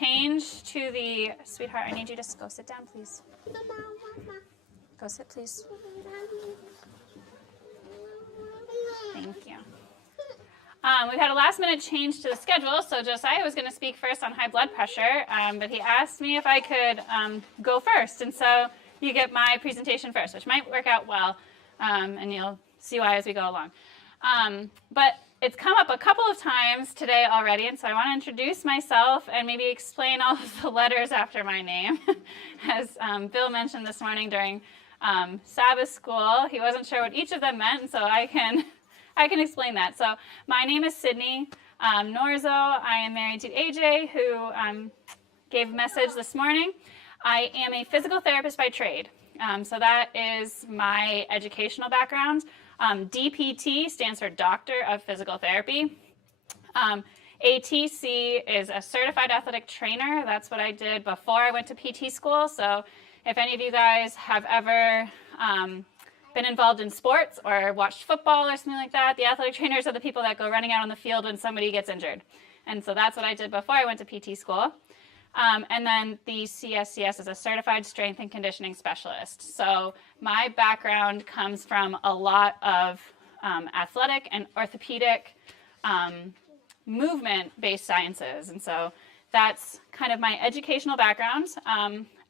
change to the, sweetheart, I need you to go sit down, please. Go sit, please. Thank you. We've had a last-minute change to the schedule, so Josiah was going to speak first on high blood pressure, but he asked me if I could go first, and so you get my presentation first, which might work out well, and you'll see why as we go along. But it's come up a couple of times today already, and so I want to introduce myself and maybe explain all of the letters after my name. As Bill mentioned this morning during Sabbath school, he wasn't sure what each of them meant, and so I can explain that. So my name is Sydney Norzow. I am married to AJ, who gave a message this morning. I am a physical therapist by trade. So that is my educational background. DPT stands for Doctor of Physical Therapy. ATC is a Certified Athletic Trainer. That's what I did before I went to PT school. So if any of you guys have ever been involved in sports or watched football or something like that, the athletic trainers are the people that go running out on the field when somebody gets injured. And so that's what I did before I went to PT school. And then the CSCS is a Certified Strength and Conditioning Specialist. So my background comes from a lot of athletic and orthopedic movement-based sciences. And so that's kind of my educational background.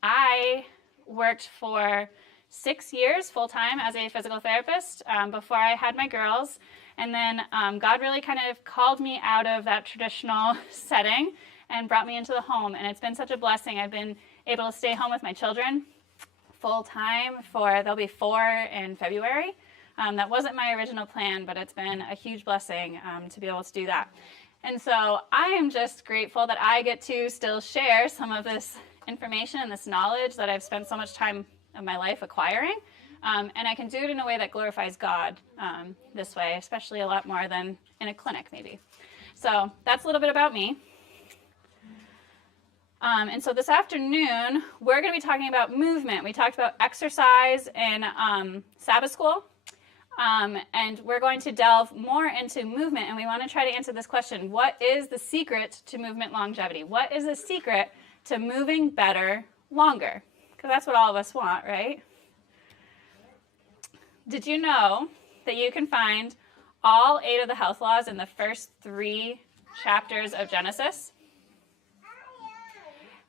I worked for 6 years full-time as a physical therapist before I had my girls. And then God really kind of called me out of that traditional setting and brought me into the home. And it's been such a blessing. I've been able to stay home with my children full-time they'll be 4 in February. That wasn't my original plan, but it's been a huge blessing to be able to do that. And so I am just grateful that I get to still share some of this information and this knowledge that I've spent so much time of my life acquiring. And I can do it in a way that glorifies God this way, especially a lot more than in a clinic maybe. So that's a little bit about me. And so this afternoon, we're going to be talking about movement. We talked about exercise in Sabbath school, and we're going to delve more into movement, and we want to try to answer this question: what is the secret to movement longevity? What is the secret to moving better longer? Because that's what all of us want, right? Did you know that you can find all 8 of the health laws in the first 3 chapters of Genesis?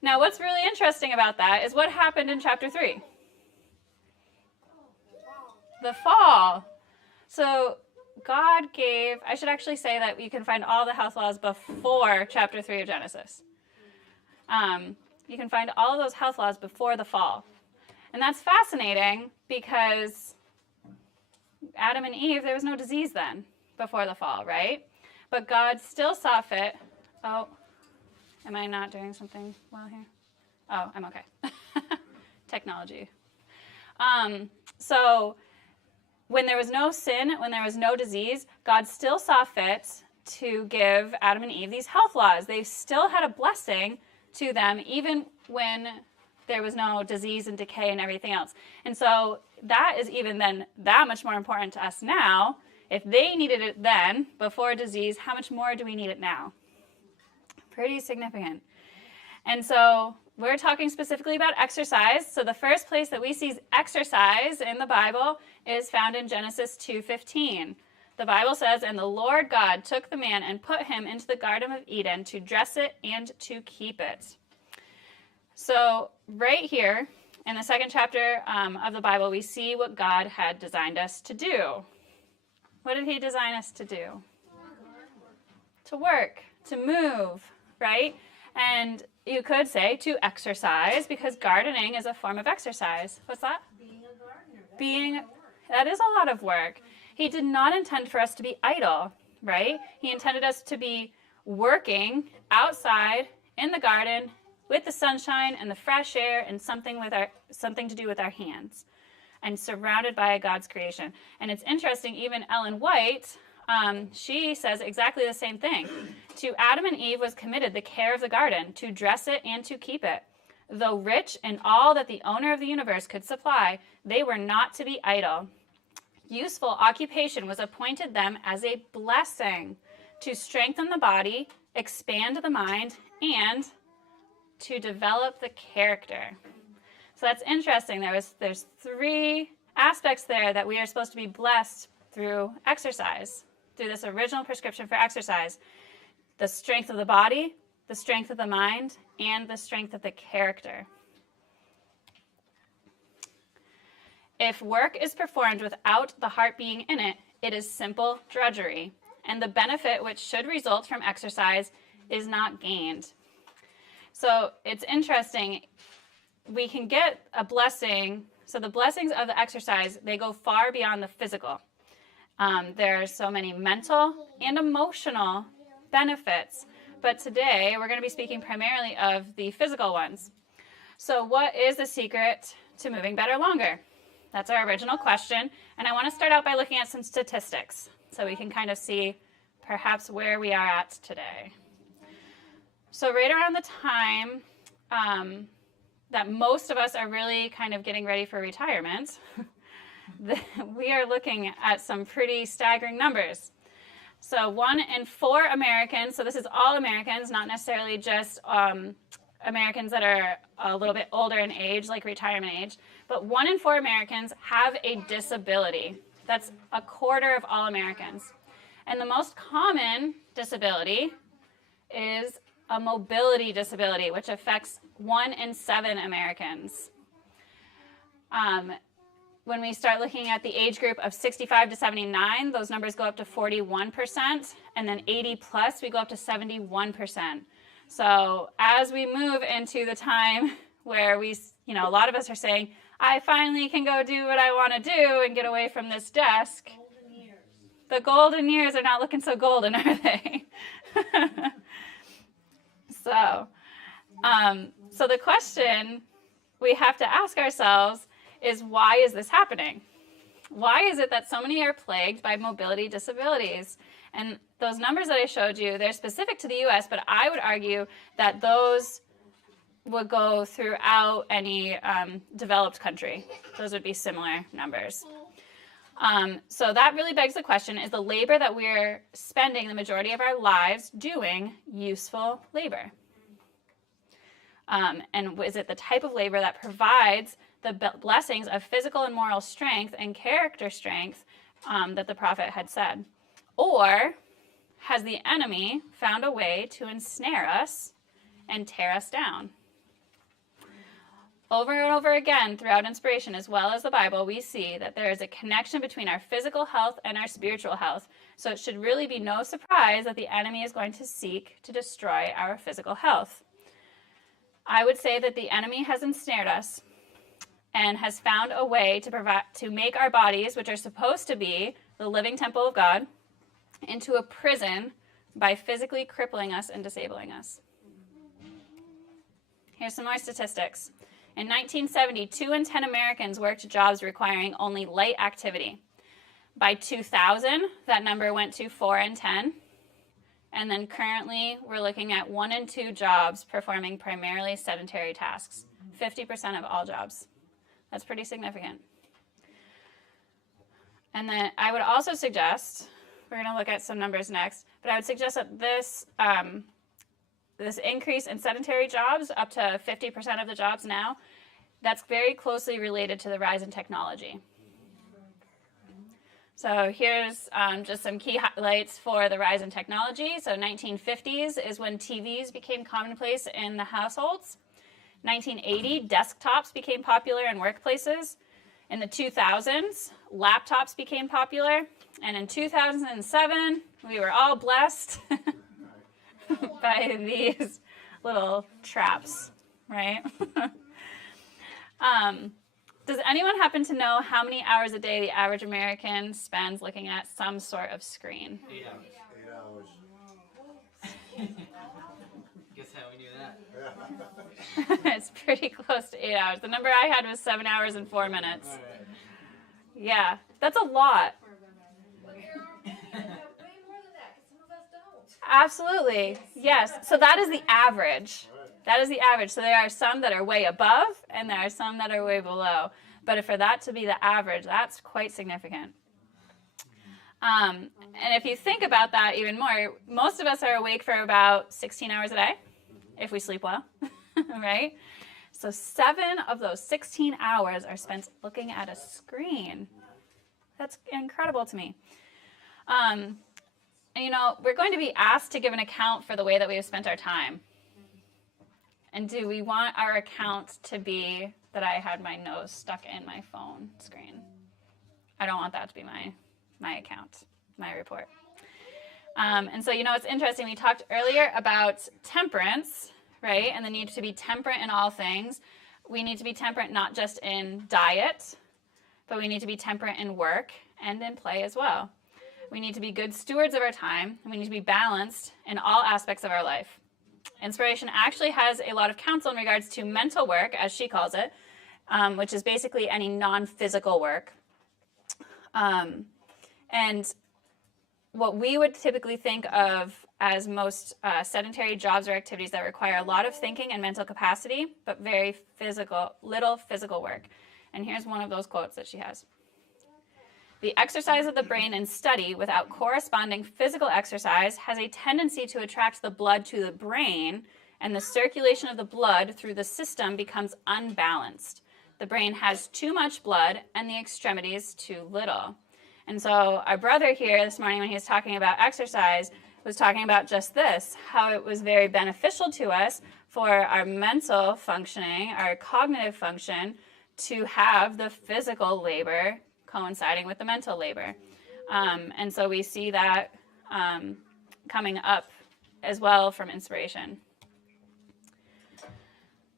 Now, what's really interesting about that is what happened in chapter 3. The fall. So God gave, I should actually say that you can find all the health laws before chapter 3 of Genesis. You can find all of those health laws before the fall. And that's fascinating because Adam and Eve, there was no disease then before the fall, right? But God still saw fit. Oh. Am I not doing something well here? Oh, I'm okay. Technology. So when there was no sin, when there was no disease, God still saw fit to give Adam and Eve these health laws. They still had a blessing to them, even when there was no disease and decay and everything else. And so that is even then that much more important to us now. If they needed it then, before disease, how much more do we need it now? Pretty significant. And so we're talking specifically about exercise. So the first place that we see exercise in the Bible is found in Genesis 2:15. The Bible says, "And the Lord God took the man and put him into the Garden of Eden to dress it and to keep it." So right here in the 2nd chapter of the Bible, we see what God had designed us to do. What did he design us to do? To work, to move, right? And you could say to exercise, because gardening is a form of exercise. What's that? Being a gardener. That is a lot of work. He did not intend for us to be idle, right? He intended us to be working outside in the garden with the sunshine and the fresh air and something to do with our hands, and surrounded by God's creation. And it's interesting, even Ellen White, she says exactly the same thing. To Adam and Eve was committed the care of the garden, to dress it and to keep it. Though rich in all that the owner of the universe could supply, they were not to be idle. Useful occupation was appointed them as a blessing to strengthen the body, expand the mind, and to develop the character. So that's interesting. There's 3 aspects there that we are supposed to be blessed through exercise, through this original prescription for exercise. The strength of the body, the strength of the mind, and the strength of the character. If work is performed without the heart being in it, it is simple drudgery, and the benefit which should result from exercise is not gained. So it's interesting. We can get a blessing. So the blessings of the exercise, they go far beyond the physical. There are so many mental and emotional benefits. But today, we're going to be speaking primarily of the physical ones. So what is the secret to moving better longer? That's our original question. And I want to start out by looking at some statistics so we can kind of see perhaps where we are at today. So right around the time that most of us are really kind of getting ready for retirement, we are looking at some pretty staggering numbers. So 1 in 4 Americans, so this is all Americans, not necessarily just Americans that are a little bit older in age, like retirement age, but 1 in 4 Americans have a disability. That's a quarter of all Americans. And the most common disability is a mobility disability, which affects 1 in 7 Americans. When we start looking at the age group of 65 to 79, those numbers go up to 41%, and then 80 plus, we go up to 71%. So as we move into the time where a lot of us are saying, I finally can go do what I want to do and get away from this desk. Golden years. The golden years are not looking so golden, are they? So the question we have to ask ourselves is, why is this happening? Why is it that so many are plagued by mobility disabilities? And those numbers that I showed you, they're specific to the U.S., but I would argue that those would go throughout any developed country. Those would be similar numbers. So that really begs the question, is the labor that we're spending the majority of our lives doing useful labor? And is it the type of labor that provides the blessings of physical and moral strength and character strength that the prophet had said? Or has the enemy found a way to ensnare us and tear us down? Over and over again throughout inspiration, as well as the Bible, we see that there is a connection between our physical health and our spiritual health. So it should really be no surprise that the enemy is going to seek to destroy our physical health. I would say that the enemy has ensnared us and has found a way to make our bodies, which are supposed to be the living temple of God, into a prison by physically crippling us and disabling us. Here's some more statistics. In 1970, 2 in 10 Americans worked jobs requiring only light activity. By 2000, that number went to 4 in 10. And then currently, we're looking at 1 in 2 jobs performing primarily sedentary tasks. 50% of all jobs. That's pretty significant. And then I would also suggest, we're going to look at some numbers next, but I would suggest that this increase in sedentary jobs, up to 50% of the jobs now, that's very closely related to the rise in technology. So here's just some key highlights for the rise in technology. So 1950s is when TVs became commonplace in the households. 1980, desktops became popular in workplaces. In the 2000s, laptops became popular. And in 2007, we were all blessed by these little traps, right? Does anyone happen to know how many hours a day the average American spends looking at some sort of screen? 8 hours. 8 hours. Guess how we knew that? It's pretty close to 8 hours. The number I had was 7 hours and 4 minutes. All right. Yeah, that's a lot. Way more than that, because some of us don't. Absolutely. Yes. So that is the average. That is the average. So there are some that are way above, and there are some that are way below. But for that to be the average, that's quite significant. And if you think about that even more, most of us are awake for about 16 hours a day, if we sleep well. right? So 7 of those 16 hours are spent looking at a screen. That's incredible to me. And, we're going to be asked to give an account for the way that we have spent our time. And do we want our account to be that I had my nose stuck in my phone screen? I don't want that to be my account, my report. And so, it's interesting. We talked earlier about temperance, right? And the need to be temperate in all things. We need to be temperate not just in diet, but we need to be temperate in work and in play as well. We need to be good stewards of our time, and we need to be balanced in all aspects of our life. Inspiration actually has a lot of counsel in regards to mental work, as she calls it, which is basically any non-physical work. And what we would typically think of as most sedentary jobs or activities that require a lot of thinking and mental capacity, but very little physical work. And here's one of those quotes that she has. The exercise of the brain in study without corresponding physical exercise has a tendency to attract the blood to the brain, and the circulation of the blood through the system becomes unbalanced. The brain has too much blood and the extremities too little. And so our brother here this morning, when he was talking about exercise, was talking about just this, how it was very beneficial to us for our mental functioning, our cognitive function, to have the physical labor coinciding with the mental labor. And so we see that coming up as well from inspiration.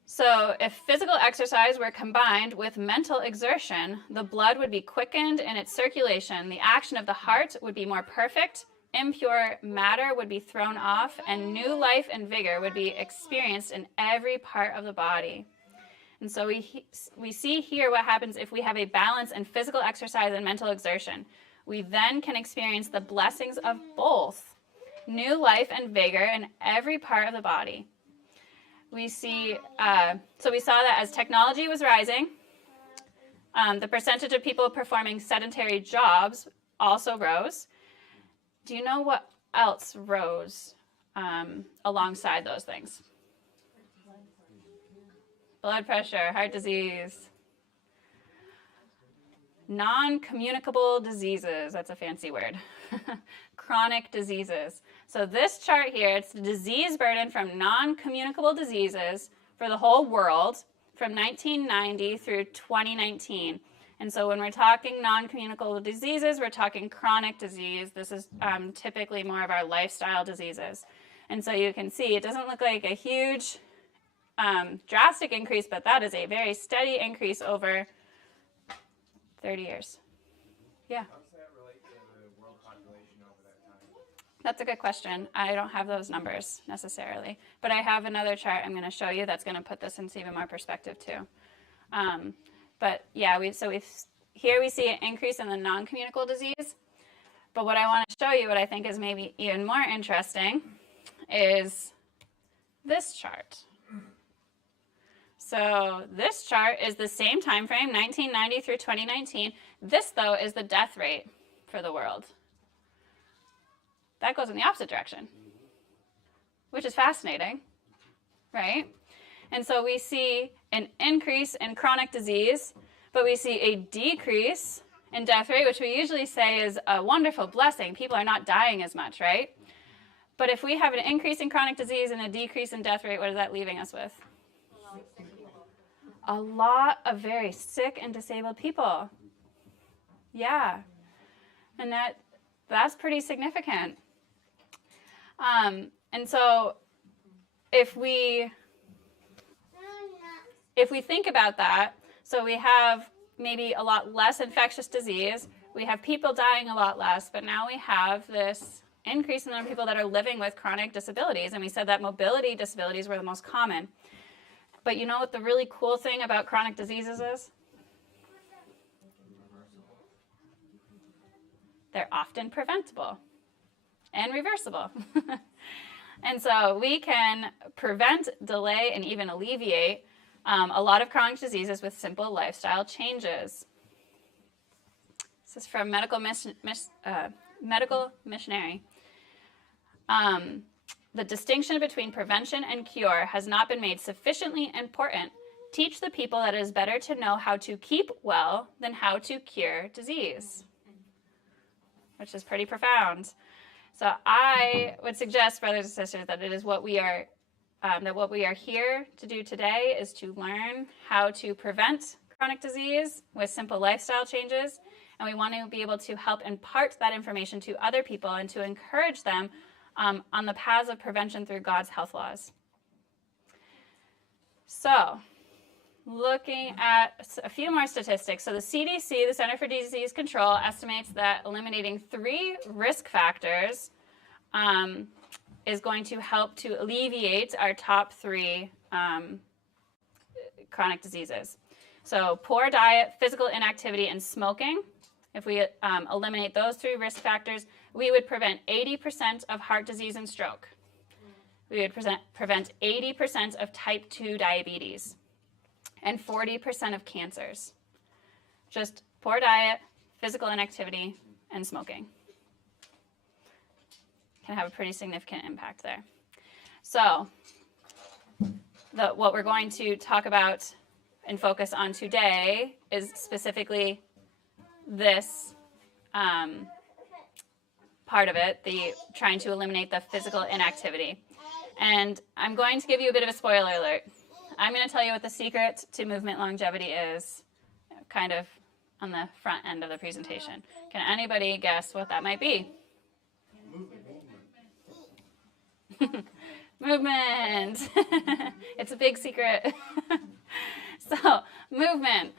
So if physical exercise were combined with mental exertion, the blood would be quickened in its circulation, the action of the heart would be more perfect, impure matter would be thrown off, and new life and vigor would be experienced in every part of the body. And so we see here what happens if we have a balance in physical exercise and mental exertion. We then can experience the blessings of both, new life and vigor in every part of the body. We see, so we saw that as technology was rising, the percentage of people performing sedentary jobs also rose. Do you know what else rose alongside those things? Blood pressure, heart disease, non-communicable diseases, that's a fancy word, chronic diseases. So this chart here, it's the disease burden from non-communicable diseases for the whole world from 1990 through 2019. And so when we're talking non-communicable diseases, we're talking chronic disease. This is typically more of our lifestyle diseases. And so you can see it doesn't look like a huge drastic increase, but that is a very steady increase over 30 years. Yeah. How does that relate to the world population over that time? That's a good question. I don't have those numbers necessarily, but I have another chart I'm going to show you that's going to put this into even more perspective too. But yeah, here we see an increase in the non-communicable disease. But what I want to show you, what I think is maybe even more interesting, is this chart. So this chart is the same time frame, 1990 through 2019. This, though, is the death rate for the world. That goes in the opposite direction, which is fascinating, right? And so we see an increase in chronic disease, but we see a decrease in death rate, which we usually say is a wonderful blessing. People are not dying as much, right? But if we have an increase in chronic disease and a decrease in death rate, what is that leaving us with? A lot of very sick and disabled people. Yeah. And that's pretty significant. And so if we think about that, so we have maybe a lot less infectious disease, we have people dying a lot less, but now we have this increase in the number of people that are living with chronic disabilities, and we said that mobility disabilities were the most common. But you know what the really cool thing about chronic diseases is? They're often preventable and reversible. And so we can prevent, delay, and even alleviate a lot of chronic diseases with simple lifestyle changes. This is from Medical Missionary. the distinction between prevention and cure has not been made sufficiently important. Teach the people that it is better to know how to keep well than how to cure disease. Which is pretty profound. So I would suggest, brothers and sisters, that it is what we are here to do today is to learn how to prevent chronic disease with simple lifestyle changes. And we want to be able to help impart that information to other people and to encourage them on the paths of prevention through God's health laws. So, looking at a few more statistics. So the CDC, the Center for Disease Control, estimates that eliminating 3 risk factors is going to help to alleviate our top 3 chronic diseases. So poor diet, physical inactivity, and smoking. If we eliminate those 3 risk factors, we would prevent 80% of heart disease and stroke. We would prevent 80% of type 2 diabetes and 40% of cancers. Just poor diet, physical inactivity, and smoking can have a pretty significant impact there. So what we're going to talk about and focus on today is specifically this part of it, the trying to eliminate the physical inactivity. And I'm going to give you a bit of a spoiler alert. I'm going to tell you what the secret to movement longevity is, kind of on the front end of the presentation. Can anybody guess what that might be? Movement. It's a big secret. So, movement.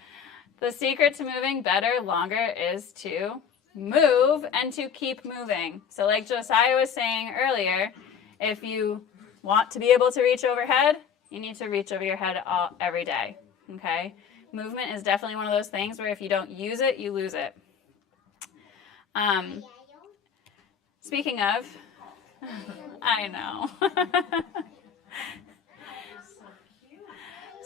The secret to moving better, longer is to move and to keep moving. So like Josiah was saying earlier, if you want to be able to reach overhead, you need to reach over your head every day, okay? Movement is definitely one of those things where if you don't use it, you lose it. Speaking of, I know.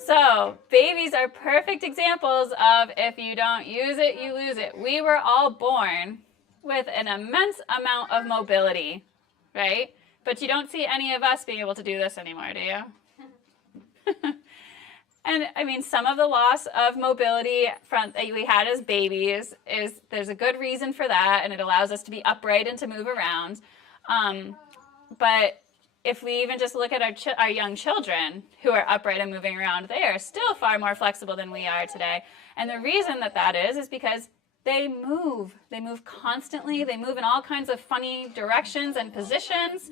So, babies are perfect examples of if you don't use it, you lose it. We were all born with an immense amount of mobility, right? But you don't see any of us being able to do this anymore, do you? And I mean, some of the loss of mobility that we had as babies there's a good reason for that, and it allows us to be upright and to move around. But if we even just look at our young children who are upright and moving around, they are still far more flexible than we are today. And the reason that is because they move. They move constantly. They move in all kinds of funny directions and positions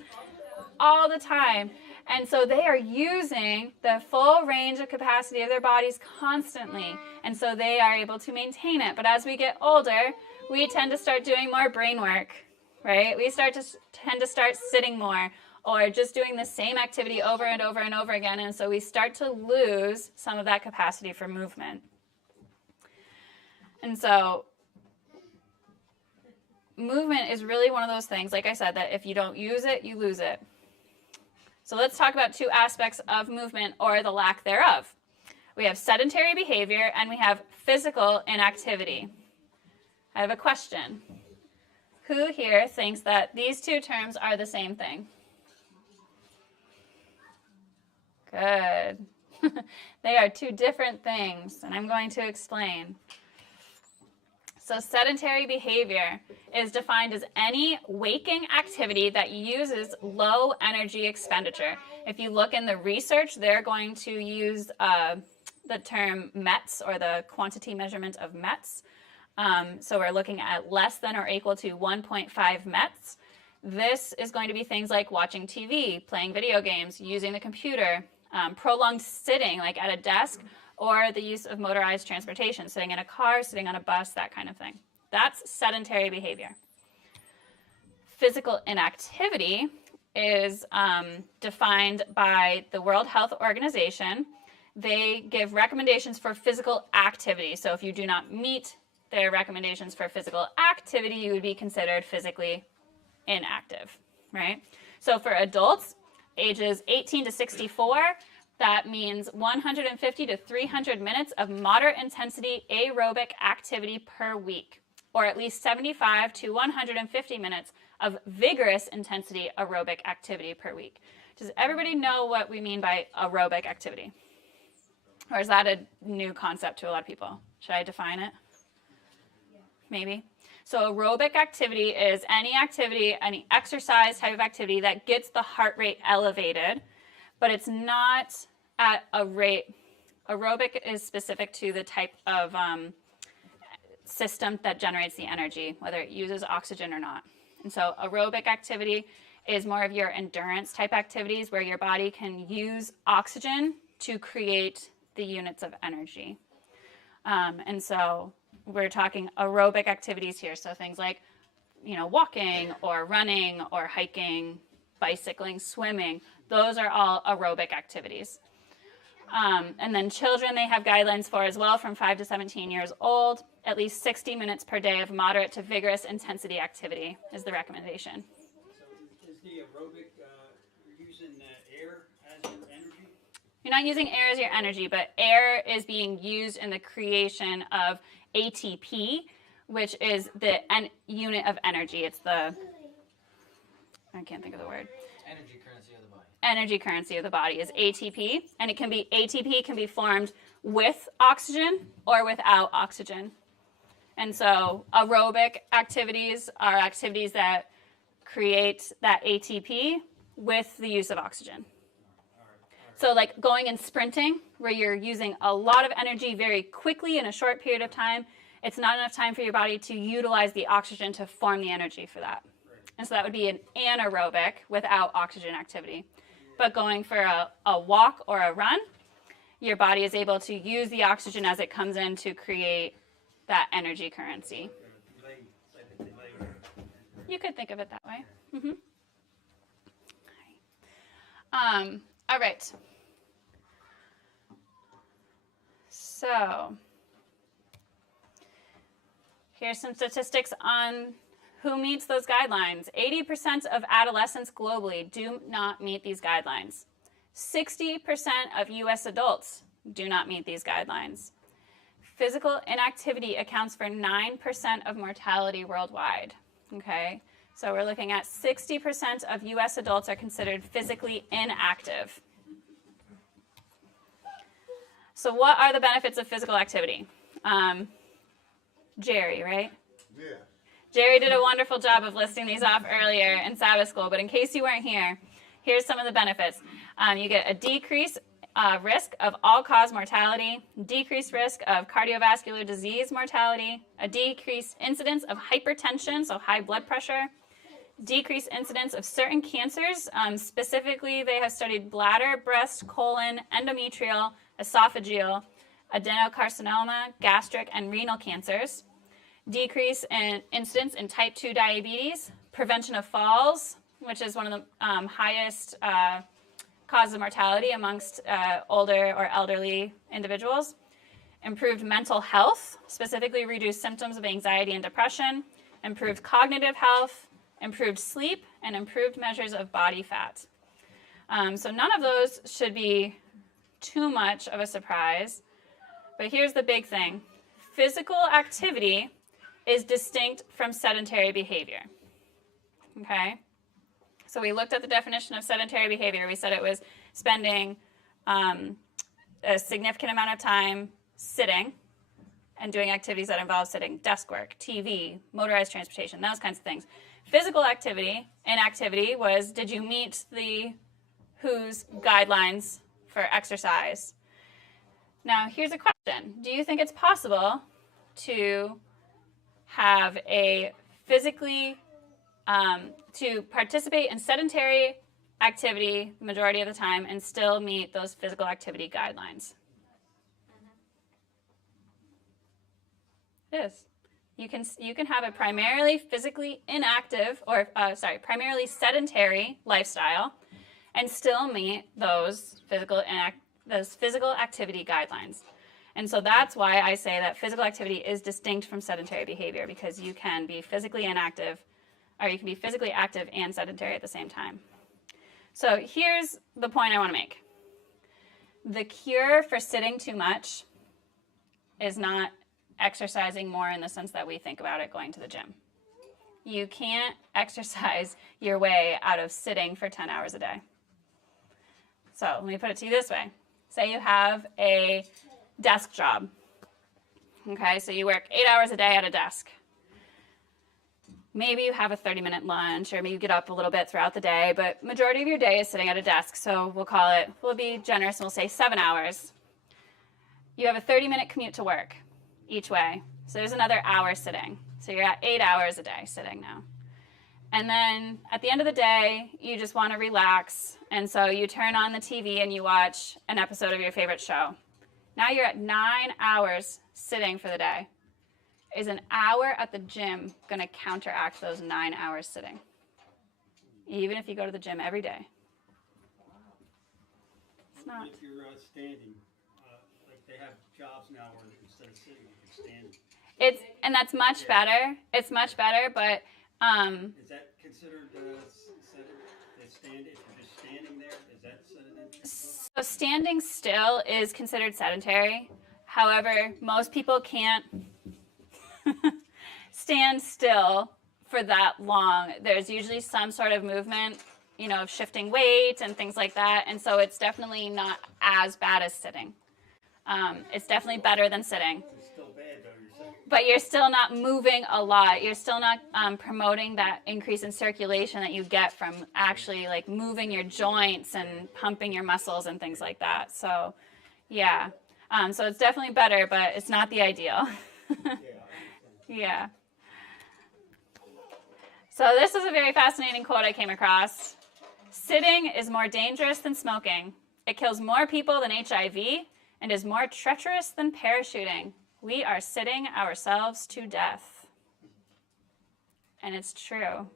all the time. And so they are using the full range of capacity of their bodies constantly. And so they are able to maintain it. But as we get older, we tend to start doing more brain work, right? We tend to start sitting more, or just doing the same activity over and over and over again. And so we start to lose some of that capacity for movement. And so movement is really one of those things, like I said, that if you don't use it, you lose it. So let's talk about 2 aspects of movement, or the lack thereof. We have sedentary behavior and we have physical inactivity. I have a question. Who here thinks that these 2 terms are the same thing? Good. They are 2 different things, and I'm going to explain. So sedentary behavior is defined as any waking activity that uses low energy expenditure. If you look in the research, they're going to use the term METs, or the quantity measurement of METs. So we're looking at less than or equal to 1.5 METs. This is going to be things like watching TV, playing video games, using the computer, prolonged sitting, like at a desk, or the use of motorized transportation, sitting in a car, sitting on a bus, that kind of thing. That's sedentary behavior. Physical inactivity is defined by the World Health Organization. They give recommendations for physical activity. So if you do not meet their recommendations for physical activity, you would be considered physically inactive, right? So for adults, ages 18 to 64, that means 150 to 300 minutes of moderate intensity aerobic activity per week, or at least 75 to 150 minutes of vigorous intensity aerobic activity per week. Does everybody know what we mean by aerobic activity? Or is that a new concept to a lot of people? Should I define it? Maybe. So aerobic activity is any activity, any exercise type of activity that gets the heart rate elevated, but it's not at a rate. Aerobic is specific to the type of system that generates the energy, whether it uses oxygen or not. And so aerobic activity is more of your endurance type activities where your body can use oxygen to create the units of energy. And so we're talking aerobic activities here. So things like, walking or running or hiking, bicycling, swimming, those are all aerobic activities. And then children, they have guidelines for as well from 5 to 17 years old. At least 60 minutes per day of moderate to vigorous intensity activity is the recommendation. So is the aerobic using air as your energy? You're not using air as your energy, but air is being used in the creation of ATP, which is the unit of energy. It's the, I can't think of the word. Energy currency of the body. Energy currency of the body is ATP, and ATP can be formed with oxygen or without oxygen. And so aerobic activities are activities that create that ATP with the use of oxygen. So like going and sprinting, where you're using a lot of energy very quickly in a short period of time, it's not enough time for your body to utilize the oxygen to form the energy for that. And so that would be an anaerobic without oxygen activity. But going for a walk or a run, your body is able to use the oxygen as it comes in to create that energy currency. You could think of it that way. Mm-hmm. All right. So here's some statistics on who meets those guidelines. 80% of adolescents globally do not meet these guidelines. 60% of U.S. adults do not meet these guidelines. Physical inactivity accounts for 9% of mortality worldwide. Okay, so we're looking at 60% of U.S. adults are considered physically inactive. So what are the benefits of physical activity? Jerry, right? Yeah. Jerry did a wonderful job of listing these off earlier in Sabbath school, but in case you weren't here, here's some of the benefits. You get a decreased risk of all-cause mortality, decreased risk of cardiovascular disease mortality, a decreased incidence of hypertension, so high blood pressure, decreased incidence of certain cancers. Specifically, they have studied bladder, breast, colon, endometrial, esophageal, adenocarcinoma, gastric, and renal cancers. Decrease in incidence in type 2 diabetes, prevention of falls, which is one of the highest causes of mortality amongst older or elderly individuals. Improved mental health, specifically reduced symptoms of anxiety and depression. Improved cognitive health, improved sleep, and improved measures of body fat. So none of those should be too much of a surprise. But here's the big thing. Physical activity is distinct from sedentary behavior. Okay? So we looked at the definition of sedentary behavior. We said it was spending a significant amount of time sitting and doing activities that involve sitting, desk work, TV, motorized transportation, those kinds of things. Physical activity, inactivity, was did you meet the WHO's guidelines for exercise? Now, here's a question. Do you think it's possible to have a physically, to participate in sedentary activity the majority of the time and still meet those physical activity guidelines? It is. You can have a primarily physically inactive, or primarily sedentary lifestyle and still meet those physical activity guidelines. And so that's why I say that physical activity is distinct from sedentary behavior, because you can be physically inactive, or you can be physically active and sedentary at the same time. So here's the point I want to make. The cure for sitting too much is not exercising more in the sense that we think about it going to the gym. You can't exercise your way out of sitting for 10 hours a day. So let me put it to you this way. Say you have a desk job. Okay, so you work 8 hours a day at a desk. Maybe you have a 30-minute lunch, or maybe you get up a little bit throughout the day, but majority of your day is sitting at a desk. So we'll be generous and we'll say 7 hours. You have a 30-minute commute to work each way. So there's another hour sitting. So you're at 8 hours a day sitting now. And then at the end of the day, you just want to relax. And so you turn on the TV and you watch an episode of your favorite show. Now you're at 9 hours sitting for the day. Is an hour at the gym going to counteract those 9 hours sitting? Even if you go to the gym every day. It's not. If you're standing, like they have jobs now where instead of sitting, you can stand. And that's much better. It's much better, but is that considered if you're just standing there, is that sedentary? so standing still is considered sedentary. However, most people can't stand still for that long. There's usually some sort of movement, of shifting weight and things like that. And so it's definitely not as bad as sitting. It's definitely better than sitting. It's still bad though, you're saying. But you're still not moving a lot. You're still not promoting that increase in circulation that you get from actually like moving your joints and pumping your muscles and things like that. So, yeah. So it's definitely better, but it's not the ideal. Yeah. So this is a very fascinating quote I came across. Sitting is more dangerous than smoking. It kills more people than HIV and is more treacherous than parachuting. We are sitting ourselves to death. And it's true.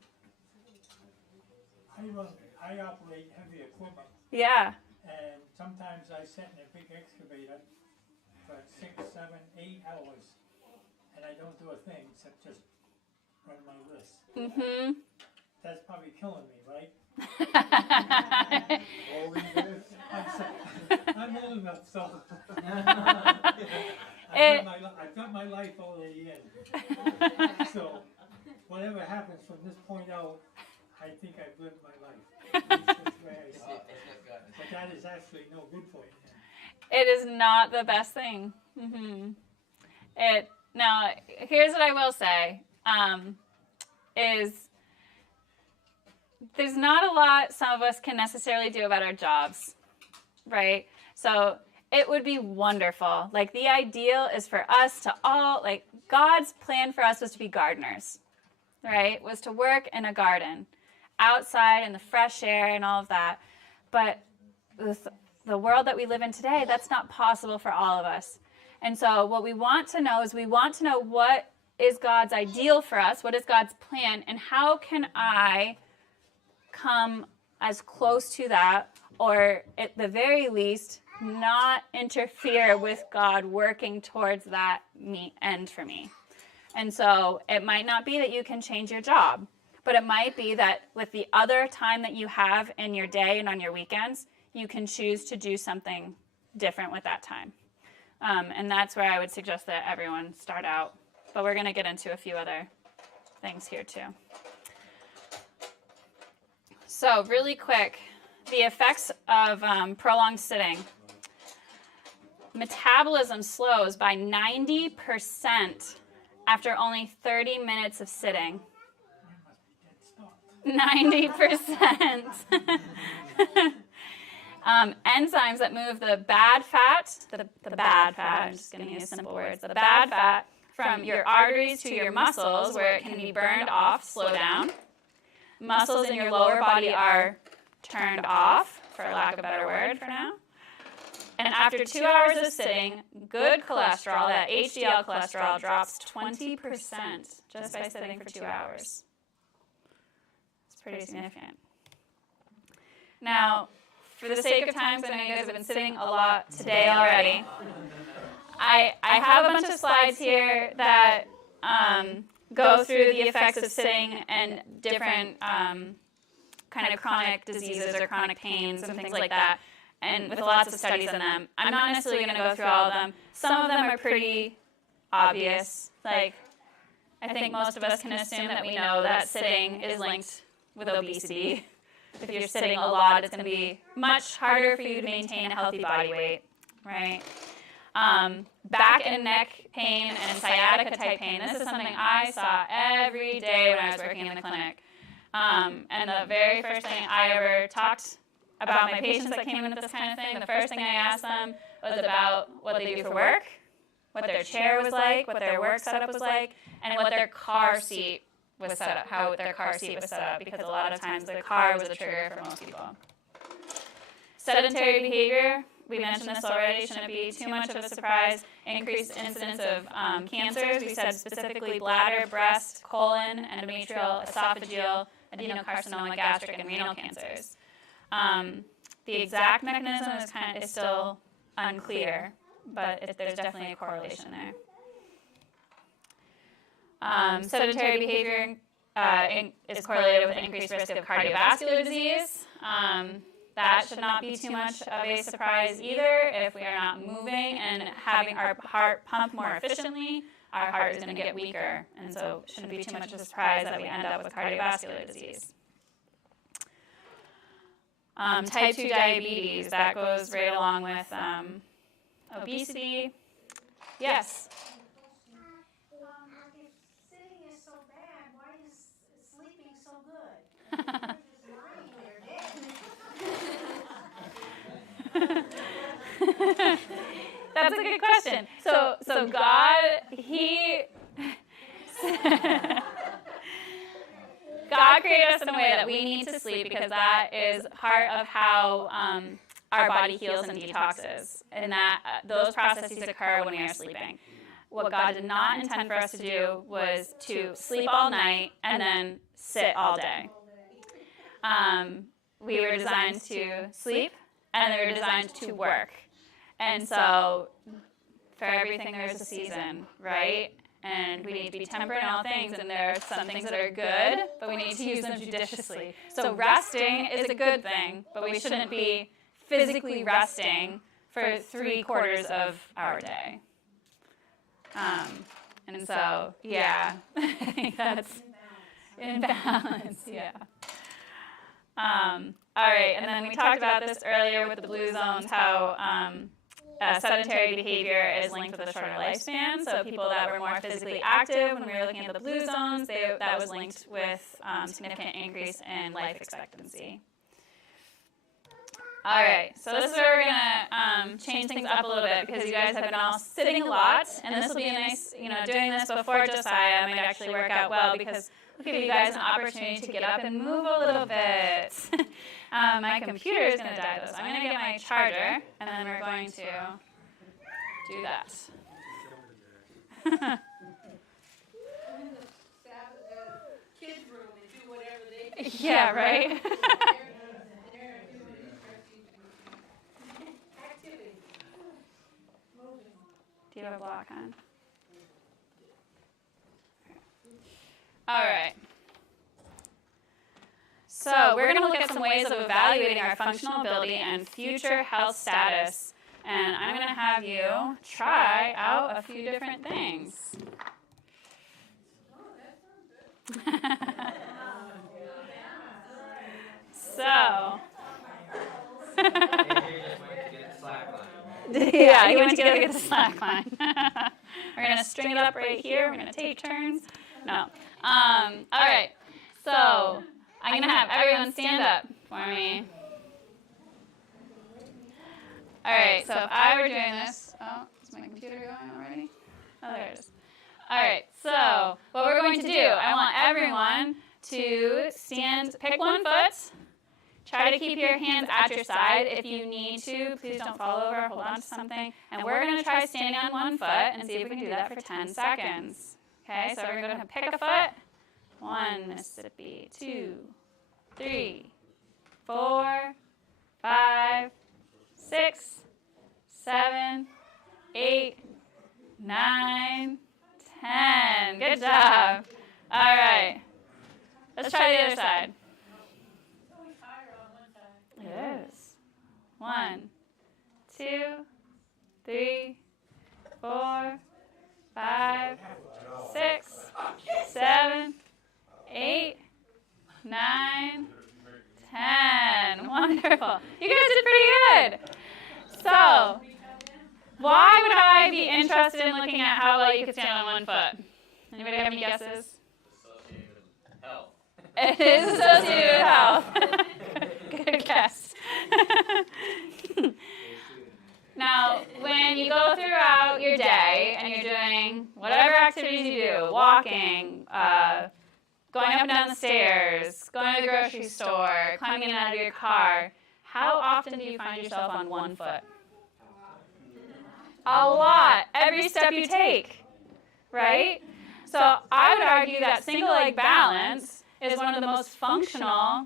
I operate heavy equipment, Yeah. and sometimes I sit in a big excavator for 6, 7, 8 hours, and I don't do a thing except just run my wrists. Mm-hmm. That's probably killing me, right? I'm old enough, so I've got my life already in. So whatever happens from this point out, I think I've lived my life. That's the way I see it. But that is actually no good for you. It is not the best thing. Mm-hmm. Now, here's what I will say, is there's not a lot some of us can necessarily do about our jobs, right? So it would be wonderful. Like, the ideal is for us to all, like, God's plan for us was to be gardeners, right? Was to work in a garden, outside in the fresh air and all of that. But with the world that we live in today, that's not possible for all of us. And so what we want to know is we want to know what is God's ideal for us, what is God's plan, and how can I come as close to that, or at the very least, not interfere with God working towards that end for me. And so it might not be that you can change your job, but it might be that with the other time that you have in your day and on your weekends, you can choose to do something different with that time. And that's where I would suggest that everyone start out. But we're going to get into a few other things here too. So really quick, the effects of prolonged sitting. Metabolism slows by 90% after only 30 minutes of sitting. 90%. Enzymes that move the bad fat, the bad fat, I'm just going to use simple words, the bad fat from your arteries to your muscles where it can be burned off, slow down. Muscles in your lower body are turned off, for lack of a better word for now. And after 2 hours of sitting, good cholesterol, that HDL cholesterol, drops 20% just by sitting for 2 hours. It's pretty significant. Now, for the sake of time, because I know you guys have been sitting a lot today already, I have a bunch of slides here that go through the effects of sitting and different kind of chronic diseases or chronic pains and things like that, and with lots of studies in them. I'm not necessarily going to go through all of them. Some of them are pretty obvious, like I think most of us can assume that we know that sitting is linked with obesity. If you're sitting a lot, it's going to be much harder for you to maintain a healthy body weight, right? Back and neck pain and sciatica type pain. This is something I saw every day when I was working in the clinic. And the very first thing I ever talked about my patients that came in with this kind of thing, the first thing I asked them was about what they do for work, what their chair was like, what their work setup was like, and what their car seat was set up, how their car seat was set up, because a lot of times the car was a trigger for most people. Sedentary behavior, we mentioned this already, shouldn't be too much of a surprise. Increased incidence of cancers, we said specifically bladder, breast, colon, endometrial, esophageal, adenocarcinoma, gastric, and renal cancers. The exact mechanism is still unclear, but there's definitely a correlation there. Sedentary behavior is correlated with increased risk of cardiovascular disease. That should not be too much of a surprise either. If we are not moving and having our heart pump more efficiently, our heart is going to get weaker, and so it shouldn't be too much of a surprise that we end up with cardiovascular disease. Type 2 diabetes, that goes right along with obesity. Yes? If sitting is so bad, why is sleeping so good? You're just lying there dead. That's a good question. So God, God created us in a way that we need to sleep because that is part of how our body heals and detoxes, and that those processes occur when we are sleeping. What God did not intend for us to do was to sleep all night and then sit all day. We were designed to sleep, and we were designed to work. And so for everything there's a season, right? And we need to be temperate in all things, and there are some things that are good, but we need to use them judiciously. So resting is a good thing, but we shouldn't be physically resting for 3/4 of our day. And so, yeah, I think that's imbalance, yeah. All right, and then we talked about this earlier with the blue zones, how sedentary behavior is linked with a shorter lifespan. So people that were more physically active, when we were looking at the blue zones, that was linked with significant increase in life expectancy. All right, so this is where we're going to change things up a little bit because you guys have been all sitting a lot, and this will be a nice, doing this before Josiah might actually work out well because we'll give you guys an opportunity to get up and move a little bit. My computer is going to die, though, so I'm going to get my charger, and then we're going to do that. Come in the kids' room and do whatever they do. Yeah, right? Do you have a block on? All right. So we're going to look at some ways of evaluating our functional ability and future health status. And I'm going to have you try out a few different things. So. Yeah, he went to get the slack line. We're going to string it up right here. We're going to take turns. No. All right. So I'm going to have everyone stand up for me. All right. So if I were doing this. Oh, is my computer going already? Oh, there it is. All right. So what we're going to do, I want everyone to stand, pick one foot. Try to keep your hands at your side. If you need to, please don't fall over, hold on to something. And we're going to try standing on one foot and see if we can do that for 10 seconds. Okay, so we're going to pick a foot. 1 Mississippi, 2, 3, 4, 5, 6, 7, 8, 9, 10. Good job. All right. Let's try the other side. It is. 1, 2, 3, 4, 5, 6, 7, 8, 9, 10. Wonderful. You guys did pretty good. So, why would I be interested in looking at how well you could stand on one foot? Anybody have any guesses? Associated with health. It is associated with health. Good guess. Now, when you go throughout your day and you're doing whatever activities you do, walking, going up and down the stairs, going to the grocery store, climbing in and out of your car, how often do you find yourself on one foot? A lot. Every step you take, right? So I would argue that single leg balance is one of the most functional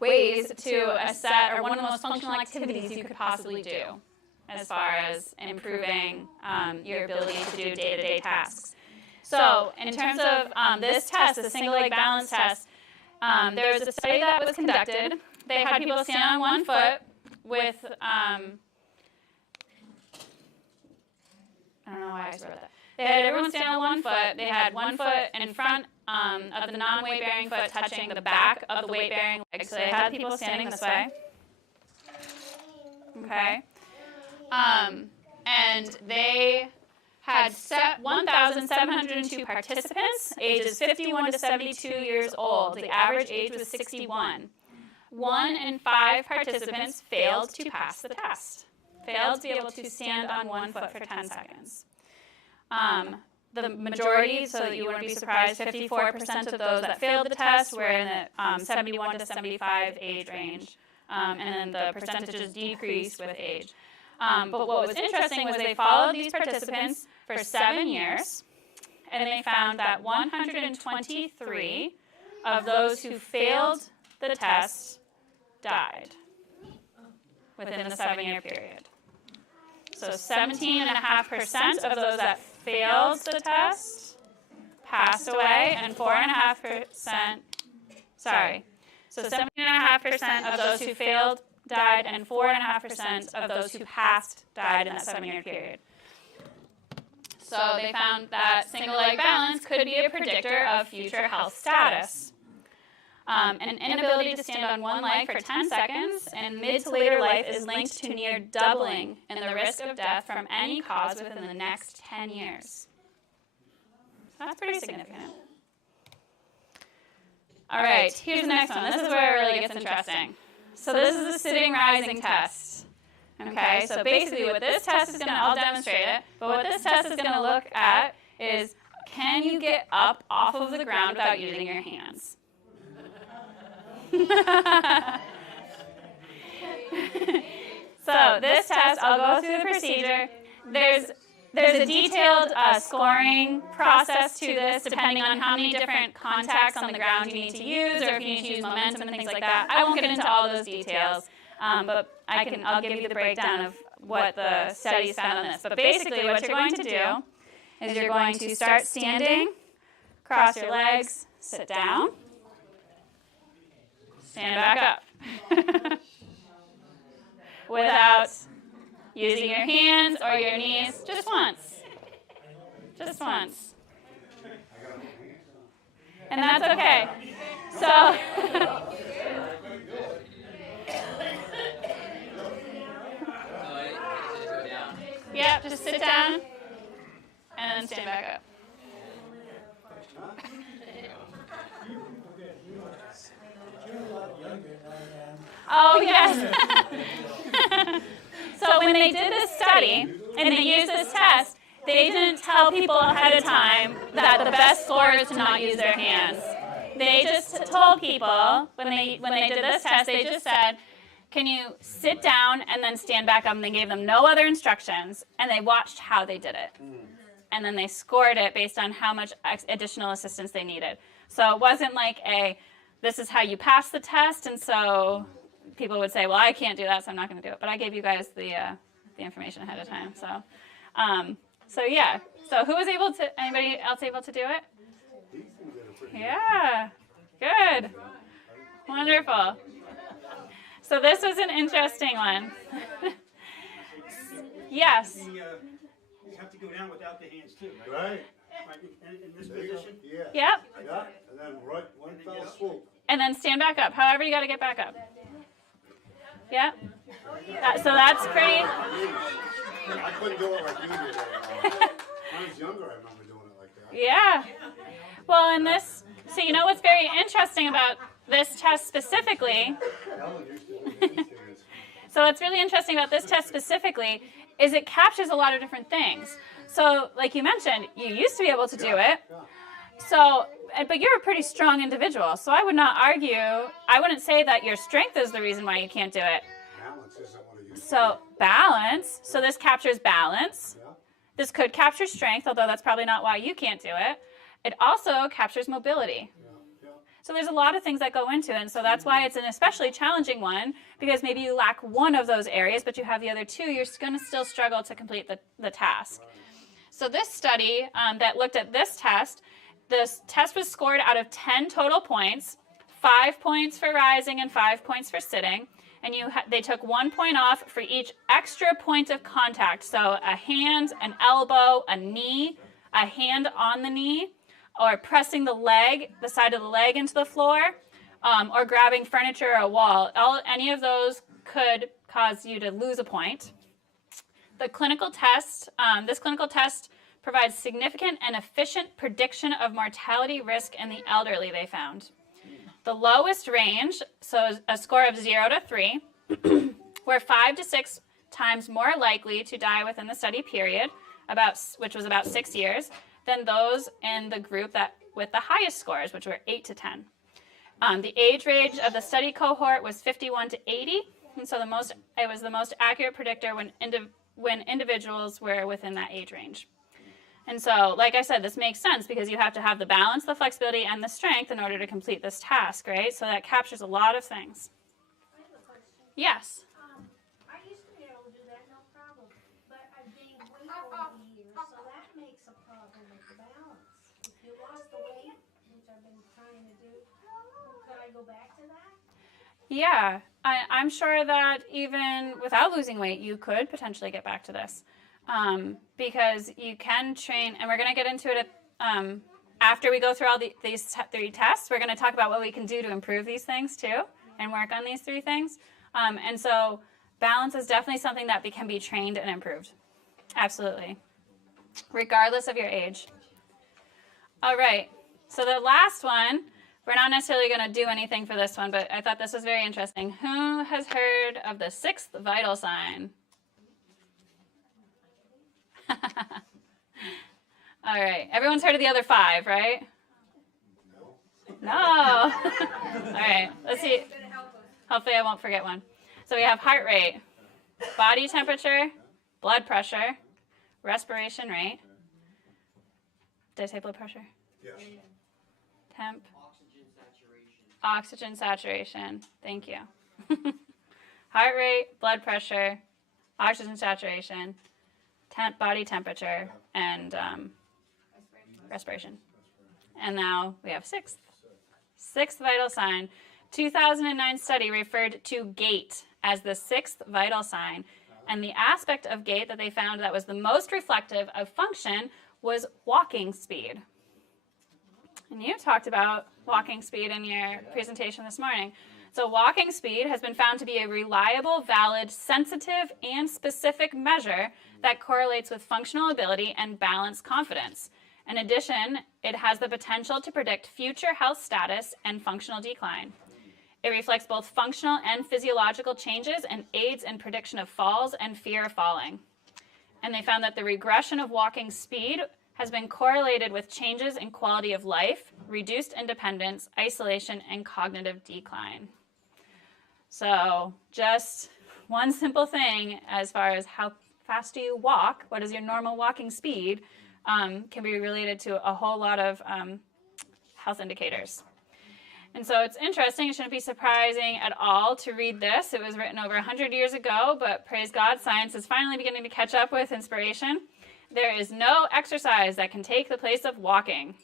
ways to assess, or one of the most functional activities you could possibly do as far as improving your ability to do day-to-day tasks. So in terms of this test, the single leg balance test, there was a study that was conducted. They had people stand on one foot with, I don't know why I wrote that. They had everyone stand on one foot. They had one foot in front of the non-weight-bearing foot touching the back of the weight-bearing leg. So they had people standing this way. Okay. And they had 1,702 participants, ages 51 to 72 years old. The average age was 61. 1 in 5 participants failed to pass the test, failed to be able to stand on one foot for 10 seconds. The majority, so that you wouldn't be surprised, 54% of those that failed the test were in the 71 to 75 age range, and then the percentages decreased with age. But what was interesting was they followed these participants for 7 years, and they found that 123 of those who failed the test died within the 7-year period. So 17.5% of those that failed the test passed away, and 4.5%, so 17.5% of those who failed died, and 4.5% of those who passed died in that 7-year period. So they found that single leg balance could be a predictor of future health status. An inability to stand on one leg for 10 seconds in mid to later life is linked to near doubling in the risk of death from any cause within the next 10 years. So that's pretty significant. All right, here's the next one. This is where it really gets interesting. So this is the sitting rising test. Okay, so basically what this test is going to, I'll demonstrate it, but what this test is going to look at is, can you get up off of the ground without using your hands? So this test, I'll go through the procedure. There's a detailed scoring process to this, depending on how many different contacts on the ground you need to use, or if you need to use momentum and things like that. I won't get into all those details, but I'll give you the breakdown of what the studies found on this. But basically, what you're going to do is you're going to start standing, cross your legs, sit down, stand back up. Without using your hands or your knees, just once. Just once. And that's okay. So, yep, just sit down and then stand back up. Oh, yes. So when they did this study and they used this test, they didn't tell people ahead of time that the best score is to not use their hands. They just told people, when they did this test, they just said, can you sit down and then stand back up? And they gave them no other instructions, and they watched how they did it. And then they scored it based on how much additional assistance they needed. So it wasn't like this is how you pass the test, and so people would say, well, I can't do that, so I'm not going to do it. But I gave you guys the information ahead of time. So yeah. So who was able to, anybody else able to do it? Yeah. Good. Wonderful. So this was an interesting one. Yes. You have to go down without the hands too, right? Right. Right, in this There you go. position. Yeah. Yep. Yeah. And then right one fell swoop. And then stand back up. However, you got to get back up. Yep. So that's pretty. I couldn't do it like you did. When I was younger, I remember doing it like that. Yeah. Well, in this, so you know what's very interesting about this test specifically? Ellen used to do these things. So what's really interesting about this test specifically is it captures a lot of different things. So, like you mentioned, you used to be able to do it. So, but you're a pretty strong individual. So I would not argue, I wouldn't say that your strength is the reason why you can't do it. Balance isn't what it used to So balance, so this captures balance. be. Yeah. This could capture strength, although that's probably not why you can't do it. It also captures mobility. Yeah. Yeah. So there's a lot of things that go into it, and so that's why it's an especially challenging one, because maybe you lack one of those areas, but you have the other two, you're going to still struggle to complete the task. So this study that looked at this test was scored out of 10 total points, 5 points for rising and 5 points for sitting, and they took 1 point off for each extra point of contact, so a hand, an elbow, a knee, a hand on the knee, or pressing the side of the leg into the floor, or grabbing furniture or a wall. Any of those could cause you to lose a point. The clinical test, this clinical test provides significant and efficient prediction of mortality risk in the elderly, they found. The lowest range, so a score of 0 to 3, were 5 to 6 times more likely to die within the study period, which was about 6 years, than those in the group with the highest scores, which were 8 to 10. The age range of the study cohort was 51 to 80, and so it was the most accurate predictor when individuals were within that age range. And so, like I said, this makes sense because you have to have the balance, the flexibility, and the strength in order to complete this task, right? So that captures a lot of things. I have a question. Yes. I used to be able to do that, no problem, but I've gained weight over the years, so that makes a problem with the balance. If you lost the weight, which I've been trying to do, could I go back to that? Yeah, I'm sure that even without losing weight, you could potentially get back to this. Because you can train, and we're going to get into it after we go through all these 3 tests. We're going to talk about what we can do to improve these things too, and work on these 3 things. And so balance is definitely something that can be trained and improved. Absolutely. Regardless of your age. All right, so the last one, we're not necessarily going to do anything for this one, but I thought this was very interesting. Who has heard of the 6th vital sign? All right. Everyone's heard of the other 5, right? No. All right. Let's see. Hopefully I won't forget one. So we have heart rate, body temperature, blood pressure, respiration rate. Did I say blood pressure? Yes. Temp. Oxygen saturation. Oxygen saturation. Thank you. Heart rate, blood pressure, oxygen saturation, body temperature, and respiration. And now we have 6th vital sign. 2009 study referred to gait as the 6th vital sign. And the aspect of gait that they found that was the most reflective of function was walking speed. And you talked about walking speed in your presentation this morning. So walking speed has been found to be a reliable, valid, sensitive, and specific measure that correlates with functional ability and balance confidence. In addition, it has the potential to predict future health status and functional decline. It reflects both functional and physiological changes and aids in prediction of falls and fear of falling. And they found that the regression of walking speed has been correlated with changes in quality of life, reduced independence, isolation, and cognitive decline. So just one simple thing as far as how fast do you walk, what is your normal walking speed, can be related to a whole lot of health indicators. And so it's interesting, it shouldn't be surprising at all to read this. It was written over 100 years ago, but praise God, science is finally beginning to catch up with inspiration. There is no exercise that can take the place of walking.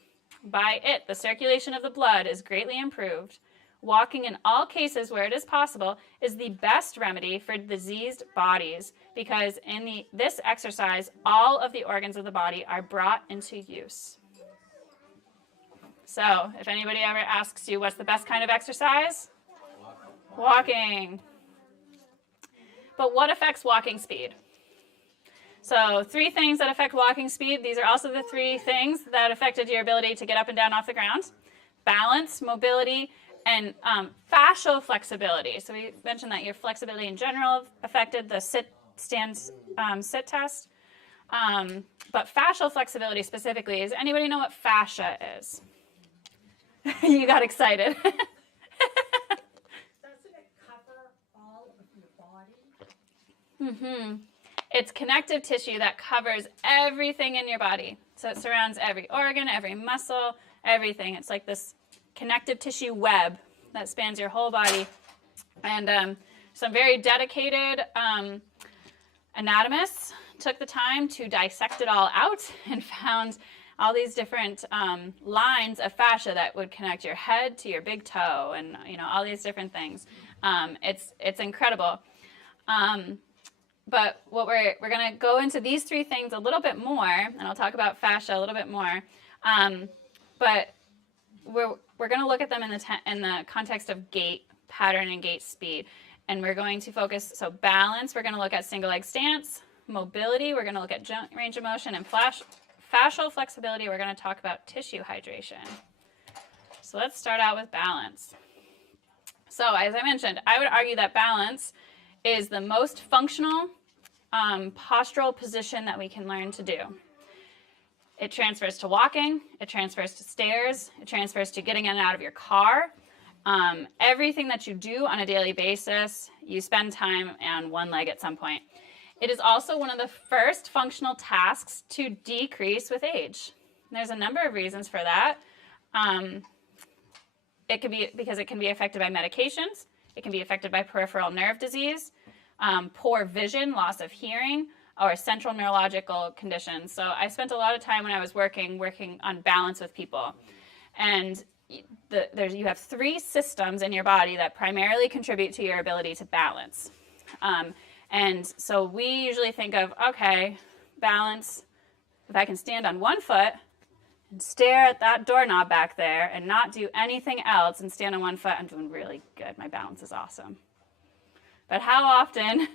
By it, the circulation of the blood is greatly improved. walking in all cases where it is possible is the best remedy for diseased bodies, because in this exercise, all of the organs of the body are brought into use. So, if anybody ever asks you what's the best kind of exercise? Walking. But what affects walking speed? So 3 things that affect walking speed. These are also the 3 things that affected your ability to get up and down off the ground. Balance, mobility, and fascial flexibility. So we mentioned that your flexibility in general affected the sit test. But fascial flexibility specifically, does anybody know what fascia is? You got excited. Doesn't it cover all of your body? Mm-hmm. It's connective tissue that covers everything in your body. So it surrounds every organ, every muscle, everything. It's like this connective tissue web that spans your whole body. And some very dedicated anatomists took the time to dissect it all out and found all these different lines of fascia that would connect your head to your big toe, and all these different things. It's incredible. But what we're going to go into these 3 things a little bit more, and I'll talk about fascia a little bit more. But we're going to look at them in the context of gait pattern and gait speed, and we're going to focus. So balance, we're going to look at single leg stance. Mobility, we're going to look at joint range of motion, and fascial flexibility, we're going to talk about tissue hydration. So let's start out with balance. So as I mentioned, I would argue that balance is the most functional postural position that we can learn to do. It transfers to walking, it transfers to stairs, it transfers to getting in and out of your car. Everything that you do on a daily basis, you spend time on one leg at some point. It is also one of the first functional tasks to decrease with age. And there's a number of reasons for that. It could be because it can be affected by medications. It can be affected by peripheral nerve disease, poor vision, loss of hearing, or central neurological conditions. So I spent a lot of time when I was working on balance with people. And you have 3 systems in your body that primarily contribute to your ability to balance. And so we usually think of, okay, balance, if I can stand on one foot and stare at that doorknob back there and not do anything else and stand on one foot, I'm doing really good. My balance is awesome. But how often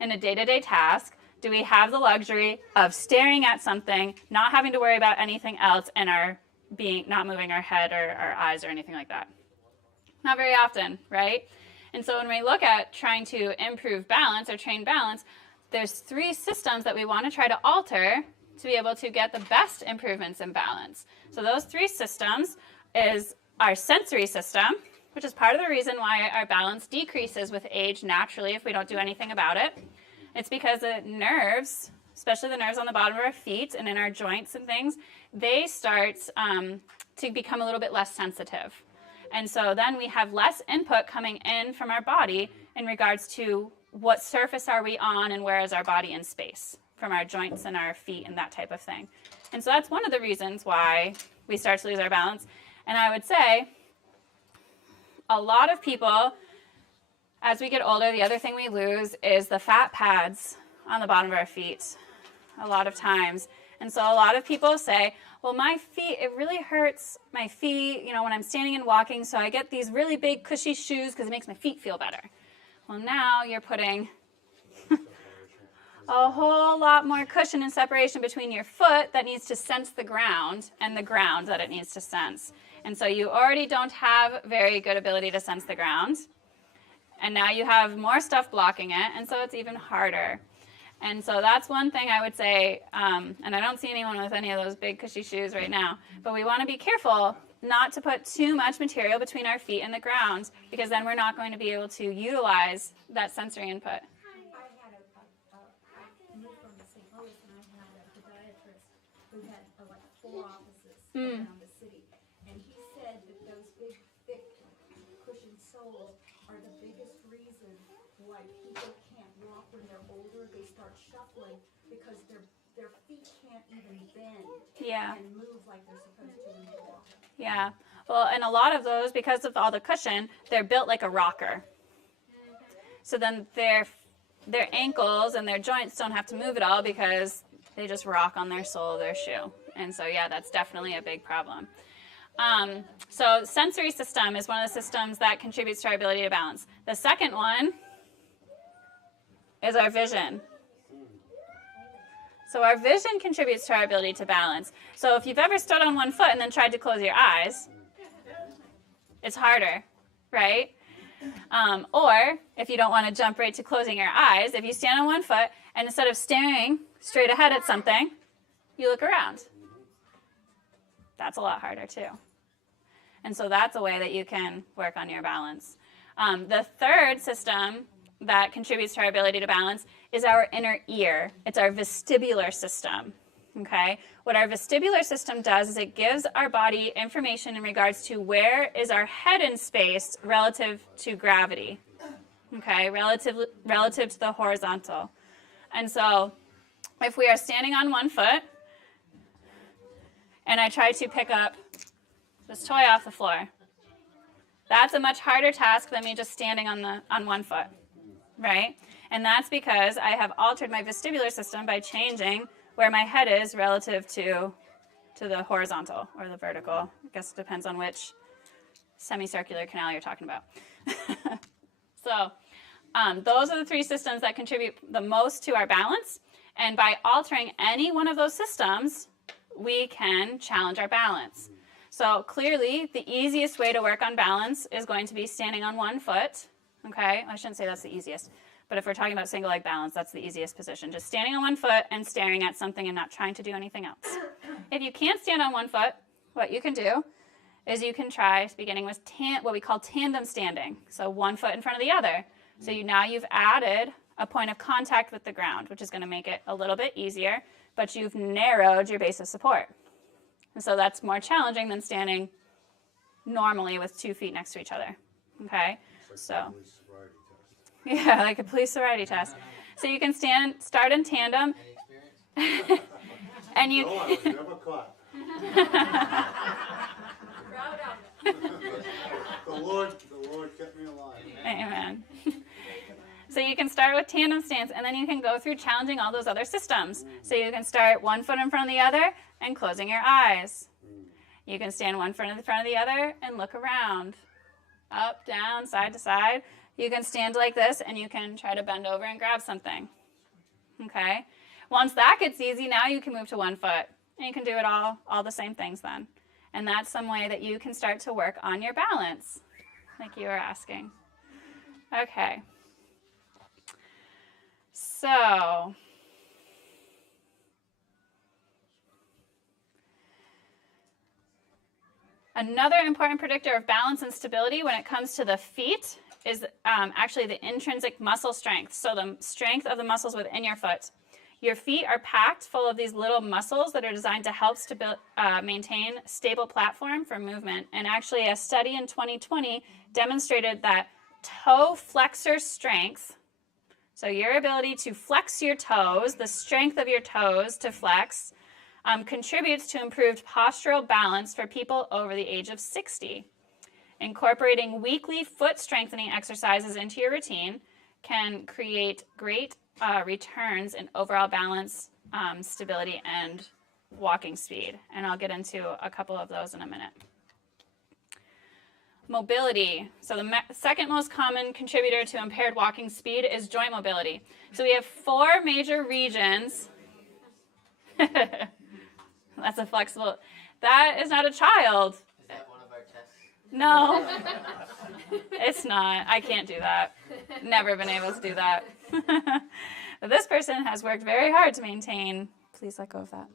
in a day-to-day task do we have the luxury of staring at something, not having to worry about anything else, and not moving our head or our eyes or anything like that? Not very often, right? And so when we look at trying to improve balance or train balance, there's 3 systems that we want to try to alter to be able to get the best improvements in balance. So those 3 systems is our sensory system, which is part of the reason why our balance decreases with age naturally if we don't do anything about it. It's because the nerves, especially the nerves on the bottom of our feet and in our joints and things, they start to become a little bit less sensitive. And so then we have less input coming in from our body in regards to what surface are we on and where is our body in space from our joints and our feet and that type of thing. And so that's one of the reasons why we start to lose our balance. And I would say a lot of people, as we get older, the other thing we lose is the fat pads on the bottom of our feet a lot of times. And so a lot of people say, well, my feet, it really hurts my feet, when I'm standing and walking, so I get these really big cushy shoes because it makes my feet feel better. Well, now you're putting a whole lot more cushion and separation between your foot that needs to sense the ground and the ground that it needs to sense. And so you already don't have very good ability to sense the ground. And now you have more stuff blocking it, and so it's even harder. And so that's one thing I would say, and I don't see anyone with any of those big cushy shoes right now, but we want to be careful not to put too much material between our feet and the ground, because then we're not going to be able to utilize that sensory input. I moved from St. Louis, and I had a podiatrist who had like 4 offices around the city, and he said that those big, thick, cushioned soles are the biggest reason why people can't walk when they're older. They start shuffling because their feet can't even bend and move like they're supposed to when they walk. Yeah. Well, and a lot of those, because of all the cushion, they're built like a rocker. So then their ankles and their joints don't have to move at all because they just rock on their sole of their shoe. And so, yeah, that's definitely a big problem. So sensory system is one of the systems that contributes to our ability to balance. The second one is our vision. So our vision contributes to our ability to balance. So if you've ever stood on one foot and then tried to close your eyes, it's harder, right? Or if you don't want to jump right to closing your eyes, if you stand on one foot and instead of staring straight ahead at something, you look around. That's a lot harder too. And so that's a way that you can work on your balance. The third system that contributes to our ability to balance is our inner ear. It's our vestibular system. Okay? What our vestibular system does is it gives our body information in regards to where is our head in space relative to gravity. Okay? Relative to the horizontal. And so if we are standing on one foot and I try to pick up this toy off the floor, that's a much harder task than me just standing on one foot, right? And that's because I have altered my vestibular system by changing where my head is relative to the horizontal or the vertical. I guess it depends on which semicircular canal you're talking about. So those are the three systems that contribute the most to our balance. And by altering any one of those systems, we can challenge our balance. So clearly, the easiest way to work on balance is going to be standing on one foot. Okay, I shouldn't say that's the easiest, but if we're talking about single leg balance, that's the easiest position. Just standing on one foot and staring at something and not trying to do anything else. If you can't stand on one foot, what you can do is you can try beginning with what we call tandem standing. So one foot in front of the other. So now you've added a point of contact with the ground, which is going to make it a little bit easier, but you've narrowed your base of support. And so that's more challenging than standing normally with 2 feet next to each other. Okay? So, yeah, like a police sobriety test. So you can start in tandem. Any experience? And you. No, I was never caught. The Lord kept me alive. Amen. So you can start with tandem stance, and then you can go through challenging all those other systems. So you can start one foot in front of the other and closing your eyes. You can stand one foot in front of the other and look around. Up, down, side to side. You can stand like this, and you can try to bend over and grab something. Okay? Once that gets easy, now you can move to one foot. And you can do it all the same things then. And that's some way that you can start to work on your balance, like you were asking. Okay. So, another important predictor of balance and stability when it comes to the feet is actually the intrinsic muscle strength. So the strength of the muscles within your foot. Your feet are packed full of these little muscles that are designed to help maintain stable platform for movement. And actually a study in 2020 demonstrated that toe flexor strength, so your ability to flex your toes, the strength of your toes to flex, contributes to improved postural balance for people over the age of 60. Incorporating weekly foot strengthening exercises into your routine can create great returns in overall balance, stability, and walking speed. And I'll get into a couple of those in a minute. Mobility. So the second most common contributor to impaired walking speed is joint mobility. So we have 4 major regions. That's a flexible. That is not a child. Is that one of our tests? No, it's not. I can't do that. Never been able to do that. But this person has worked very hard to maintain, please let go of that,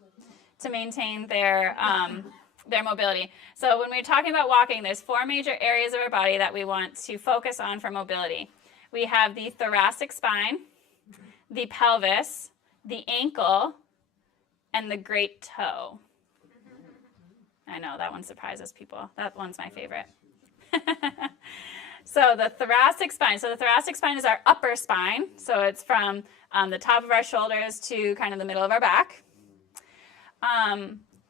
to maintain their mobility. So when we're talking about walking, there's 4 major areas of our body that we want to focus on for mobility. We have the thoracic spine, the pelvis, the ankle, and the great toe. I know, that one surprises people. That one's my favorite. So the thoracic spine. So the thoracic spine is our upper spine. So it's from the top of our shoulders to kind of the middle of our back.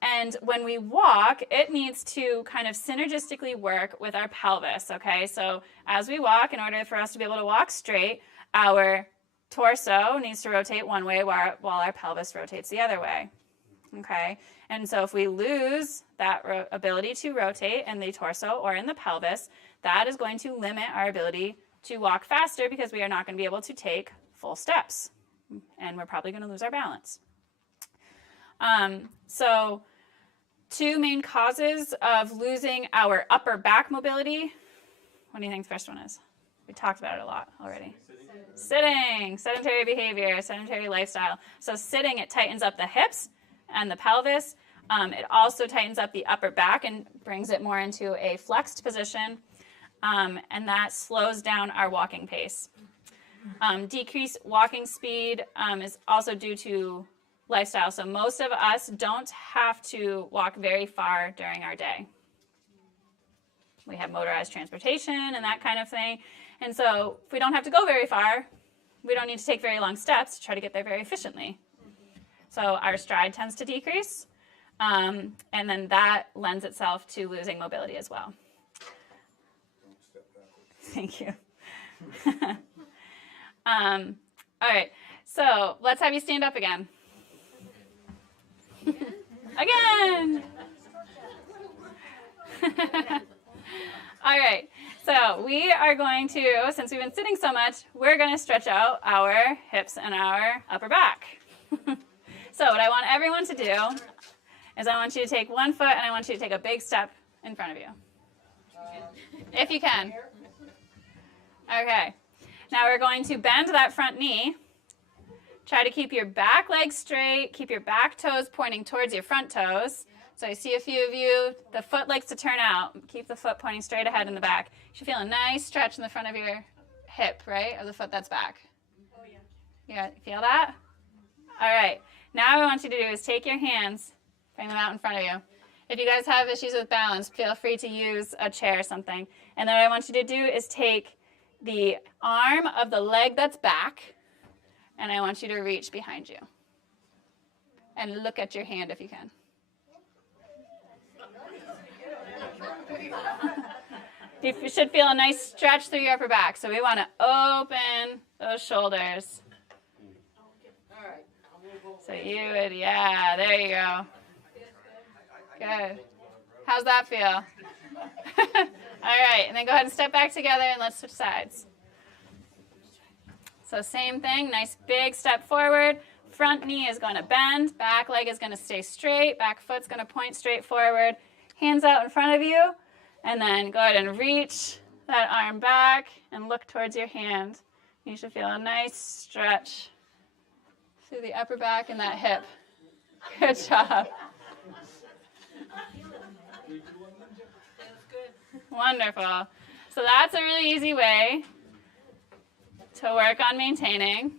And when we walk, it needs to kind of synergistically work with our pelvis, okay? So as we walk, in order for us to be able to walk straight, our torso needs to rotate one way while our pelvis rotates the other way, okay? And so if we lose that ability to rotate in the torso or in the pelvis, that is going to limit our ability to walk faster because we are not going to be able to take full steps. And we're probably going to lose our balance. So two main causes of losing our upper back mobility. What do you think the first one is? We talked about it a lot already. Sitting, sedentary behavior, sedentary lifestyle. So sitting, it tightens up the hips and the pelvis. It also tightens up the upper back and brings it more into a flexed position. And that slows down our walking pace. Decreased walking speed is also due to lifestyle. So most of us don't have to walk very far during our day. We have motorized transportation and that kind of thing. And so if we don't have to go very far, we don't need to take very long steps to try to get there very efficiently. So our stride tends to decrease. And then that lends itself to losing mobility as well. Thank you. All right, so let's have you stand up again. Again. All right, so we are going to, since we've been sitting so much, we're going to stretch out our hips and our upper back. So what I want everyone to do is I want you to take one foot and I want you to take a big step in front of you. If you can. Okay, now we're going to bend that front knee. Try to keep your back leg straight, keep your back toes pointing towards your front toes. So I see a few of you, the foot likes to turn out. Keep the foot pointing straight ahead in the back. You should feel a nice stretch in the front of your hip, right, of the foot that's back. Oh, yeah. Yeah, feel that? All right, now what I want you to do is take your hands, bring them out in front of you. If you guys have issues with balance, feel free to use a chair or something. And then what I want you to do is take the arm of the leg that's back, and I want you to reach behind you. And look at your hand if you can. You should feel a nice stretch through your upper back. So we want to open those shoulders. So you would, yeah, there you go. Good. How's that feel? All right, and then go ahead and step back together and let's switch sides. So same thing, nice big step forward. Front knee is going to bend, back leg is going to stay straight, back foot's going to point straight forward. Hands out in front of you, and then go ahead and reach that arm back and look towards your hand. You should feel a nice stretch through the upper back and that hip. Good job. Wonderful. So that's a really easy way to work on maintaining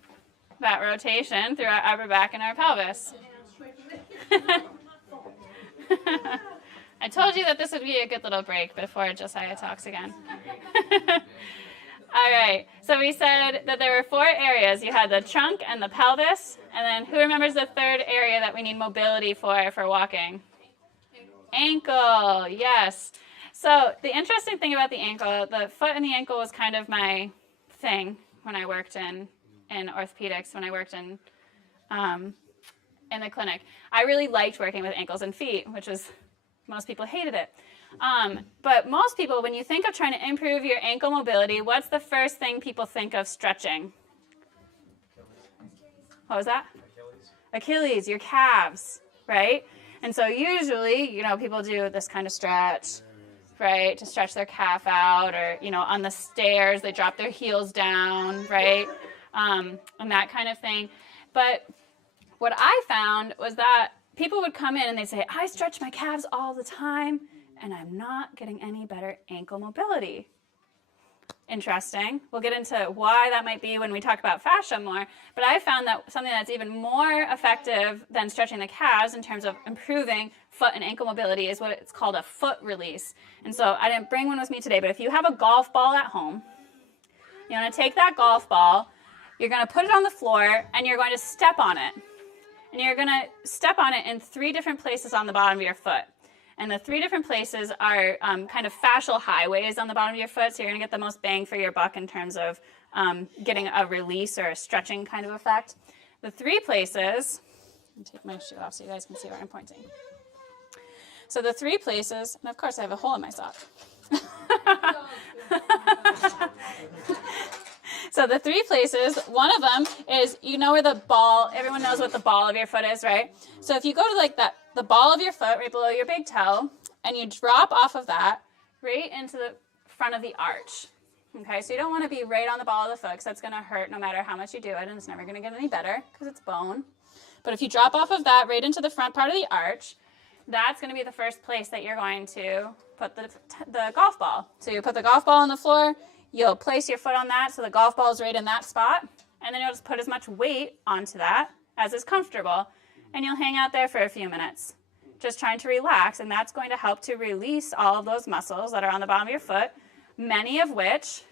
that rotation through our upper back and our pelvis. I told you that this would be a good little break before Josiah talks again. All right, so we said that there were 4 areas. You had the trunk and the pelvis, and then who remembers the third area that we need mobility for walking? Ankle, yes. So the interesting thing about the ankle, the foot and the ankle was kind of my thing when I worked in orthopedics, when I worked in the clinic. I really liked working with ankles and feet, which was, most people hated it. But most people, when you think of trying to improve your ankle mobility, what's the first thing people think of stretching? What was that? Achilles, your calves, right? And so usually, people do this kind of stretch, right, to stretch their calf out, or, on the stairs, they drop their heels down, right, and that kind of thing. But what I found was that people would come in and they'd say, I stretch my calves all the time, and I'm not getting any better ankle mobility. Interesting. We'll get into why that might be when we talk about fascia more, but I found that something that's even more effective than stretching the calves in terms of improving foot and ankle mobility is what it's called a foot release. And so I didn't bring one with me today, but if you have a golf ball at home, you want to take that golf ball, you're going to put it on the floor, and you're going to step on it. And you're going to step on it in 3 different places on the bottom of your foot. And the 3 different places are kind of fascial highways on the bottom of your foot, so you're going to get the most bang for your buck in terms of getting a release or a stretching kind of effect. The 3 places, let me take my shoe off so you guys can see where I'm pointing. So the 3 places, and of course I have a hole in my sock. So the 3 places, one of them is, you know where the ball, everyone knows what the ball of your foot is, right? So if you go to like that, the ball of your foot right below your big toe, and you drop off of that right into the front of the arch. Okay, so you don't want to be right on the ball of the foot because that's going to hurt no matter how much you do it, and it's never going to get any better because it's bone. But if you drop off of that right into the front part of the arch, that's going to be the first place that you're going to put the golf ball. So you put the golf ball on the floor, you'll place your foot on that so the golf ball is right in that spot, and then you'll just put as much weight onto that as is comfortable, and you'll hang out there for a few minutes, just trying to relax, and that's going to help to release all of those muscles that are on the bottom of your foot, many of which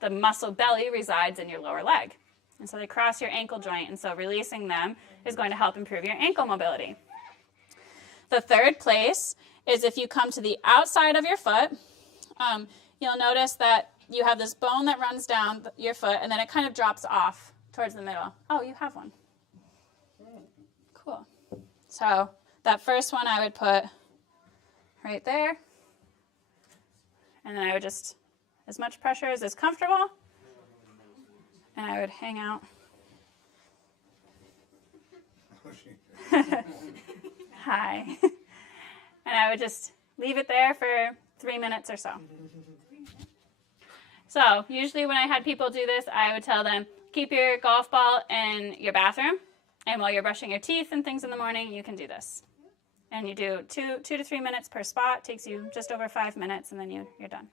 the muscle belly resides in your lower leg. And so they cross your ankle joint, and so releasing them is going to help improve your ankle mobility. The third place is if you come to the outside of your foot, you'll notice that you have this bone that runs down your foot, and then it kind of drops off towards the middle. Oh, you have one. Cool. So that first one I would put right there, and then I would just, as much pressure as is comfortable, and I would hang out. Hi. And I would just leave it there for 3 minutes or so. So usually when I had people do this, I would tell them, keep your golf ball in your bathroom, and while you're brushing your teeth and things in the morning, you can do this. And you do 2 to 3 minutes per spot. Takes you just over 5 minutes, and then you're done.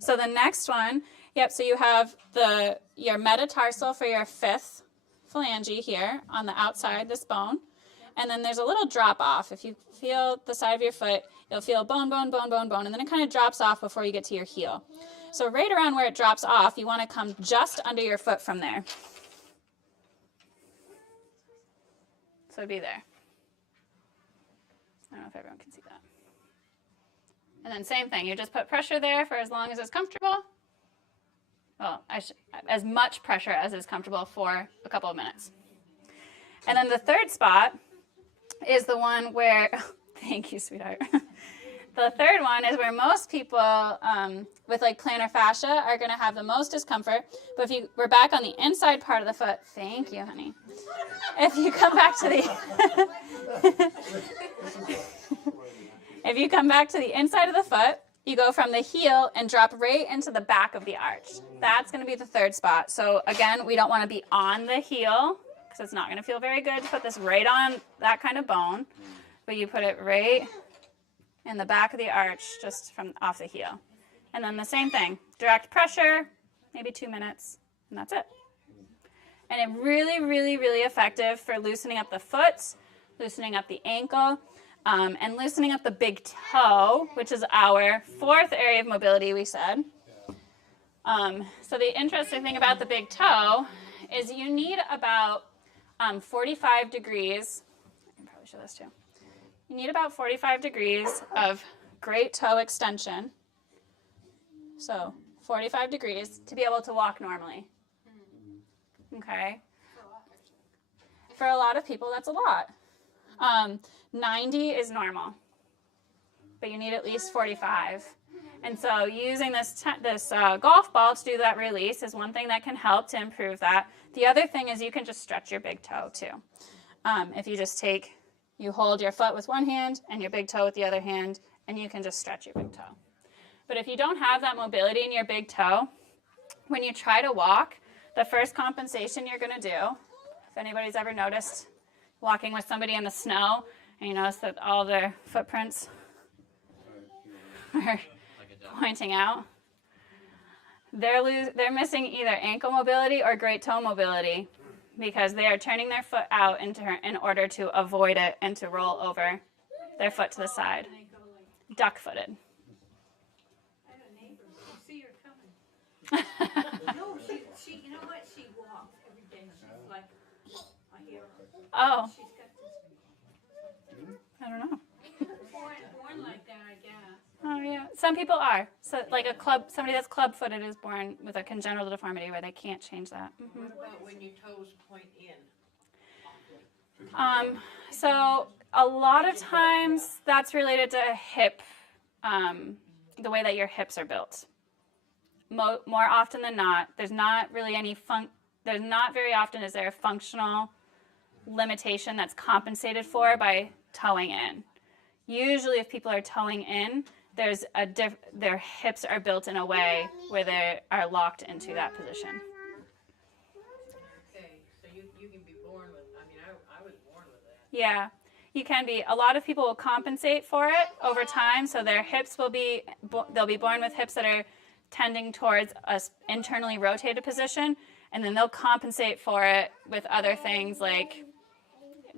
So the next one, so you have your metatarsal for your 5th phalange here on the outside, this bone. And then there's a little drop off. If you feel the side of your foot, you'll feel bone, bone, bone, bone, bone, and then it kind of drops off before you get to your heel. So right around where it drops off, you want to come just under your foot from there. So it'd be there. I don't know if everyone can see that. And then same thing, you just put pressure there for as long as it's comfortable. Well, as much pressure as is comfortable for a couple of minutes. And then the third spot is the one where, thank you, sweetheart. The third one is where most people with like plantar fascia are going to have the most discomfort. But if we're back on the inside part of the foot, thank you, honey. If you come back to the inside of the foot, you go from the heel and drop right into the back of the arch. That's going to be the third spot. So again, we don't want to be on the heel because it's not going to feel very good to put this right on that kind of bone. But you put it right in the back of the arch, just from off the heel. And then the same thing, direct pressure, maybe 2 minutes, and that's it. And it really, really, really effective for loosening up the foot, loosening up the ankle, and loosening up the big toe, which is our 4th area of mobility, we said. So the interesting thing about the big toe is you need about 45 degrees. I can probably show this too. You need about 45 degrees of great toe extension. So 45 degrees to be able to walk normally. Okay? For a lot of people, that's a lot. 90 is normal, but you need at least 45. And so using this golf ball to do that release is one thing that can help to improve that. The other thing is you can just stretch your big toe too. If you just you hold your foot with one hand and your big toe with the other hand, and you can just stretch your big toe. But if you don't have that mobility in your big toe, when you try to walk, the first compensation you're going to do, if anybody's ever noticed walking with somebody in the snow, and you notice that all their footprints are pointing out, they're missing either ankle mobility or great toe mobility because they are turning their foot out in order to avoid it and to roll over their foot to the side. Duck-footed. I have a neighbor. You see her coming. No, she, you know what? She walks every day. Oh, She's got this. I don't know. Born like that, I guess. Oh yeah, some people are. So like somebody that's club-footed is born with a congenital deformity where they can't change that. What about when your toes point in? So a lot of times that's related to hip, the way that your hips are built. More often than not, there's not really any there's not very often is there a functional limitation that's compensated for by toeing in. Usually if people are toeing in, there's their hips are built in a way where they are locked into that position. Okay, so you can be born with, I mean, I was born with that. Yeah, you can be. A lot of people will compensate for it over time, so their hips will be, they'll be born with hips that are tending towards a internally rotated position, and then they'll compensate for it with other things like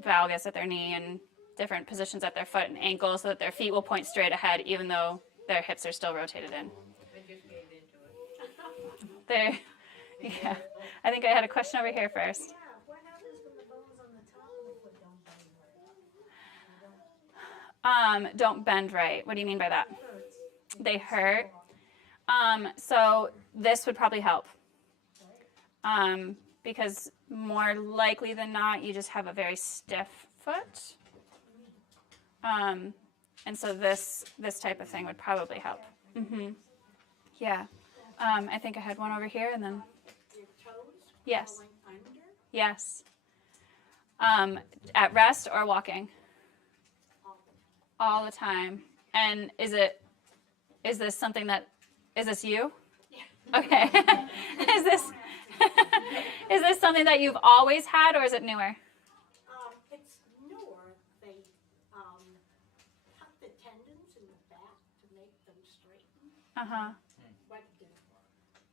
valgus at their knee and different positions at their foot and ankle so that their feet will point straight ahead even though their hips are still rotated in. I just gave into it. There, yeah. I think I had a question over here first. Yeah, what happens when the bones on the top of the foot don't bend right? Don't bend right. What do you mean by that? It hurts. They hurt. So this would probably help. Because more likely than not, you just have a very stiff foot. And so this type of thing would probably help. Yeah. I think I had one over here and then, Your toes yes, going under? yes. At rest or walking? All the time. And is this something that, is this you? Okay. Is this something that you've always had or is it newer? It's newer. They cut the tendons in the back to make them straighten. Uh-huh. What did it work?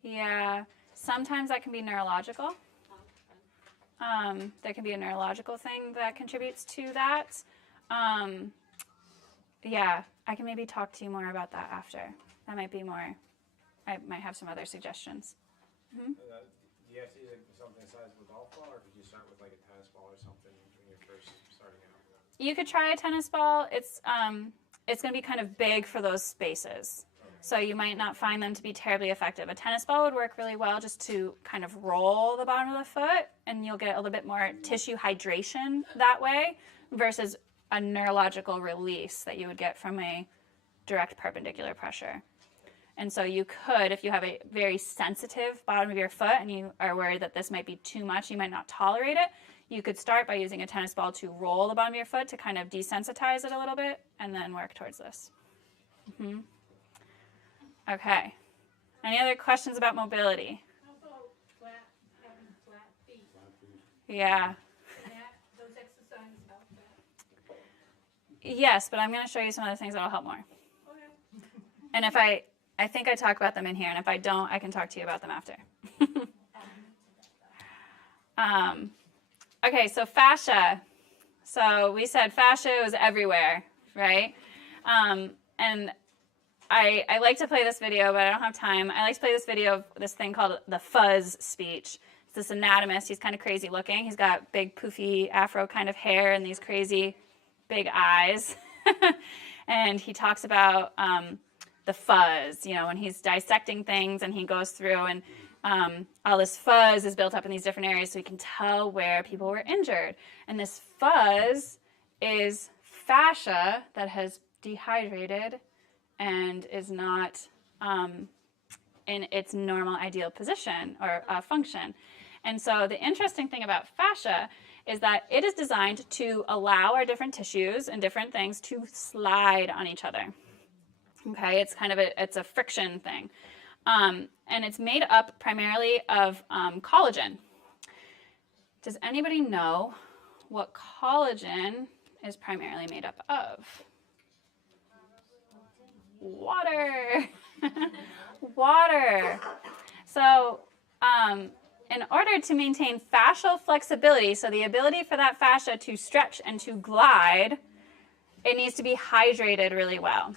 Yeah. Sometimes that can be neurological. There can be a neurological thing that contributes to that. Yeah, I can maybe talk to you more about that after. That might be more, I might have some other suggestions. Do you have to use something the size of a golf ball, or could you start with like a tennis ball or something when you're first starting out? You could try a tennis ball. It's going to be kind of big for those spaces. So you might not find them to be terribly effective. A tennis ball would work really well just to kind of roll the bottom of the foot, and you'll get a little bit more tissue hydration that way versus a neurological release that you would get from a direct perpendicular pressure. And so you could, if you have a very sensitive bottom of your foot and you are worried that this might be too much, you might not tolerate it, you could start by using a tennis ball to roll the bottom of your foot to kind of desensitize it a little bit and then work towards this. Okay. Any other questions about mobility? How about having flat feet? Yeah. Those exercises help that. Yes, but I'm going to show you some other things that will help more. Okay. And if I think I talk about them in here, and if I don't, I can talk to you about them after. Okay, so fascia. So we said fascia was everywhere, right? And I like to play this video, but I don't have time. I like to play this video of this thing called the fuzz speech. It's this anatomist. He's kind of crazy looking. He's got big, poofy, afro kind of hair and these crazy big eyes. And he talks about the fuzz, you know, when he's dissecting things and he goes through and all this fuzz is built up in these different areas so he can tell where people were injured. And this fuzz is fascia that has dehydrated and is not in its normal ideal position or function. And so the interesting thing about fascia is that it is designed to allow our different tissues and different things to slide on each other. Okay, it's kind of it's a friction thing. And it's made up primarily of collagen. Does anybody know what collagen is primarily made up of? Water. Water. So in order to maintain fascial flexibility, so the ability for that fascia to stretch and to glide, it needs to be hydrated really well.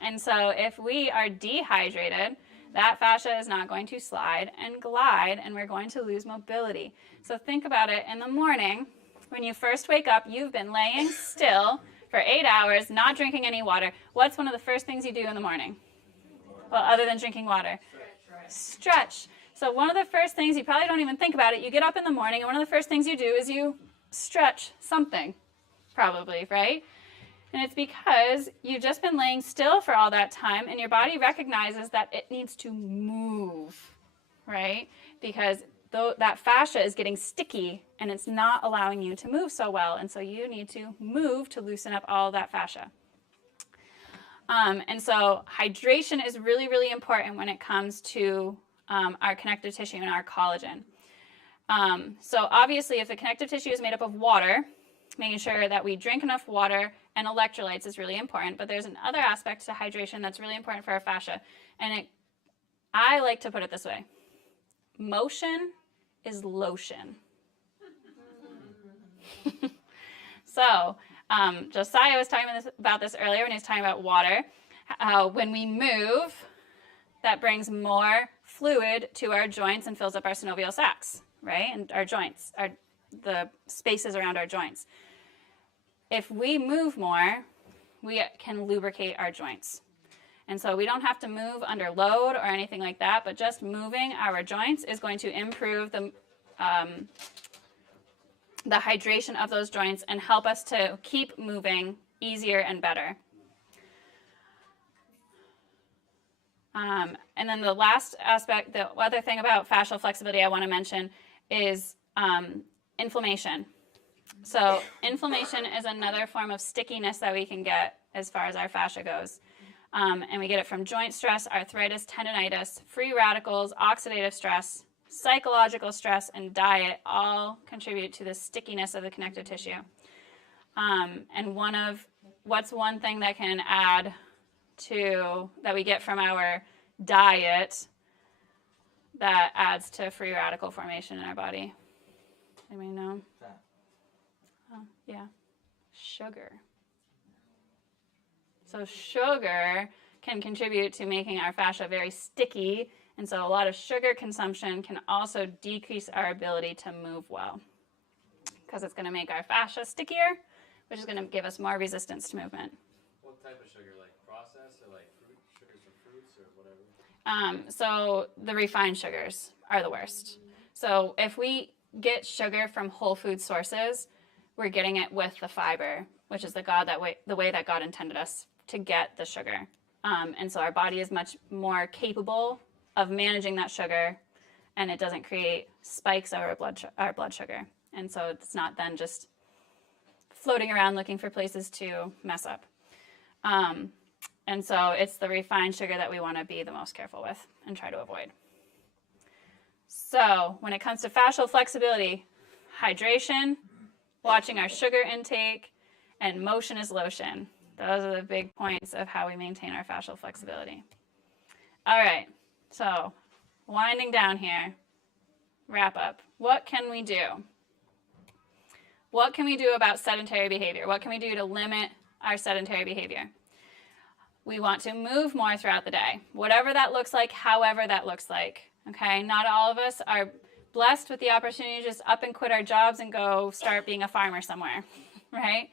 And so if we are dehydrated, that fascia is not going to slide and glide, and we're going to lose mobility. So think about it in the morning. When you first wake up, you've been laying still for 8 hours, not drinking any water. What's one of the first things you do in the morning? Well, other than drinking water? Stretch. So one of the first things, you probably don't even think about it, you get up in the morning, and one of the first things you do is you stretch something, probably, right? And it's because you've just been laying still for all that time, and your body recognizes that it needs to move, right? Because that fascia is getting sticky, and it's not allowing you to move so well, and so you need to move to loosen up all that fascia. And so hydration is really, really important when it comes to our connective tissue and our collagen. So obviously, if the connective tissue is made up of water, making sure that we drink enough water and electrolytes is really important. But there's another aspect to hydration that's really important for our fascia. And I like to put it this way. Motion is lotion. So Josiah was talking about this earlier when he was talking about water. When we move, that brings more fluid to our joints and fills up our synovial sacs, right? And our joints, the spaces around our joints. If we move more, we can lubricate our joints. And so we don't have to move under load or anything like that, but just moving our joints is going to improve the hydration of those joints and help us to keep moving easier and better. And then the last aspect, the other thing about fascial flexibility I want to mention is inflammation. So inflammation is another form of stickiness that we can get as far as our fascia goes. And we get it from joint stress, arthritis, tendonitis, free radicals, oxidative stress, psychological stress, and diet all contribute to the stickiness of the connective tissue. And what's one thing that can add to, that we get from our diet that adds to free radical formation in our body? Anybody know? Fat. Oh, yeah. Sugar. So sugar can contribute to making our fascia very sticky, and so a lot of sugar consumption can also decrease our ability to move well because it's going to make our fascia stickier, which is going to give us more resistance to movement. What type of sugar? Like processed or like sugars from fruits or whatever? So the refined sugars are the worst. So if we get sugar from whole food sources, we're getting it with the fiber, which is the way that God intended us to get the sugar. And so our body is much more capable of managing that sugar, and it doesn't create spikes of our blood sugar. And so it's not then just floating around looking for places to mess up. And so it's the refined sugar that we want to be the most careful with and try to avoid. So when it comes to fascial flexibility, hydration, watching our sugar intake, and motion is lotion. Those are the big points of how we maintain our fascial flexibility. All right, so winding down here, wrap up. What can we do? What can we do about sedentary behavior? What can we do to limit our sedentary behavior? We want to move more throughout the day, whatever that looks like, however that looks like. Okay, not all of us are blessed with the opportunity to just up and quit our jobs and go start being a farmer somewhere, right?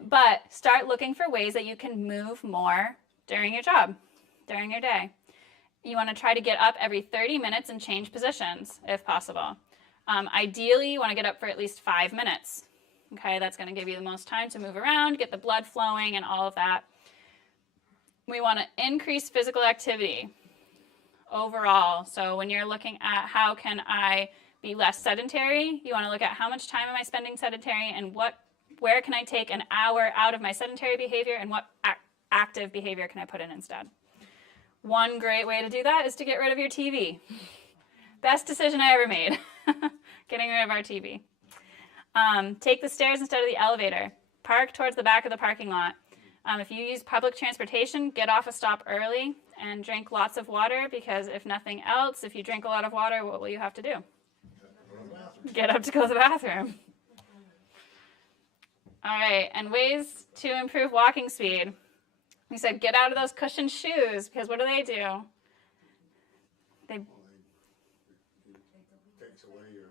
But start looking for ways that you can move more during your job, during your day. You want to try to get up every 30 minutes and change positions if possible. Ideally, you want to get up for at least 5 minutes. Okay, that's going to give you the most time to move around, get the blood flowing, and all of that. We want to increase physical activity overall. So when you're looking at how can I be less sedentary, you want to look at how much time am I spending sedentary and where can I take an hour out of my sedentary behavior and what active behavior can I put in instead. One great way to do that is to get rid of your TV. Best decision I ever made, getting rid of our TV. Take the stairs instead of the elevator. Park towards the back of the parking lot. If you use public transportation, get off a stop early and drink lots of water, because if nothing else, if you drink a lot of water, what will you have to do? Get up to go to the bathroom. All right, and ways to improve walking speed. We said get out of those cushioned shoes, because what do? They It takes away your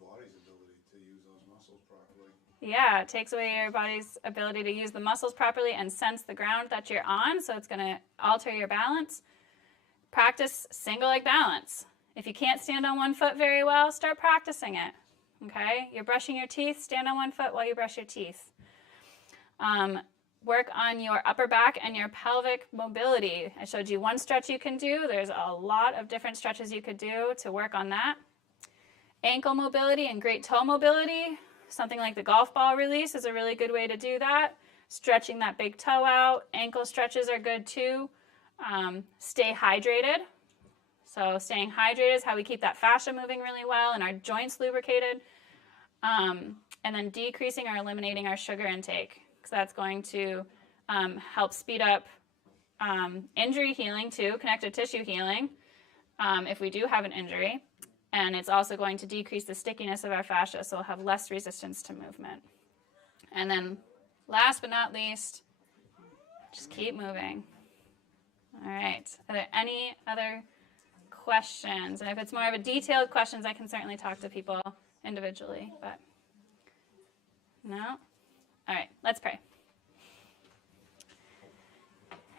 body's ability to use those muscles. muscles properly. Yeah, it takes away your body's ability to use the muscles properly and sense the ground that you're on, so it's going to alter your balance. Practice single leg balance. If you can't stand on one foot very well, start practicing it. Okay? You're brushing your teeth, stand on one foot while you brush your teeth. Work on your upper back and your pelvic mobility. I showed you one stretch you can do. There's a lot of different stretches you could do to work on that. Ankle mobility and great toe mobility. Something like the golf ball release is a really good way to do that. Stretching that big toe out. Ankle stretches are good too. Stay hydrated. So staying hydrated is how we keep that fascia moving really well and our joints lubricated. And then decreasing or eliminating our sugar intake, because that's going to help speed up injury healing too, connective tissue healing, if we do have an injury. And it's also going to decrease the stickiness of our fascia, so we'll have less resistance to movement. And then last but not least, just keep moving. All right. Are there any other questions? And if it's more of a detailed questions, I can certainly talk to people individually. But no? All right. Let's pray.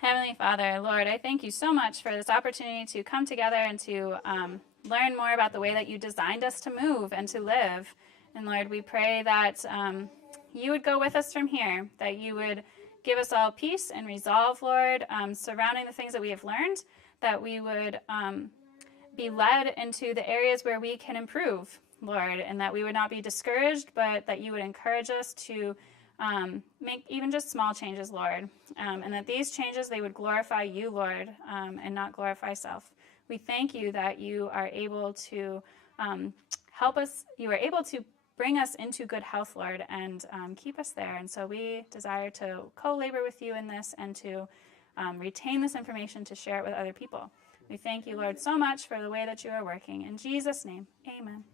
Heavenly Father, Lord, I thank you so much for this opportunity to come together and to learn more about the way that you designed us to move and to live. And Lord, we pray that you would go with us from here, that you would give us all peace and resolve, Lord, surrounding the things that we have learned, that we would be led into the areas where we can improve, Lord, and that we would not be discouraged, but that you would encourage us to make even just small changes, Lord, and that these changes, they would glorify you, Lord, and not glorify self. We thank you that you are able to help us, you are able to bring us into good health, Lord, and keep us there. And so we desire to co-labor with you in this and to retain this information to share it with other people. We thank you, Lord, so much for the way that you are working. In Jesus' name, amen.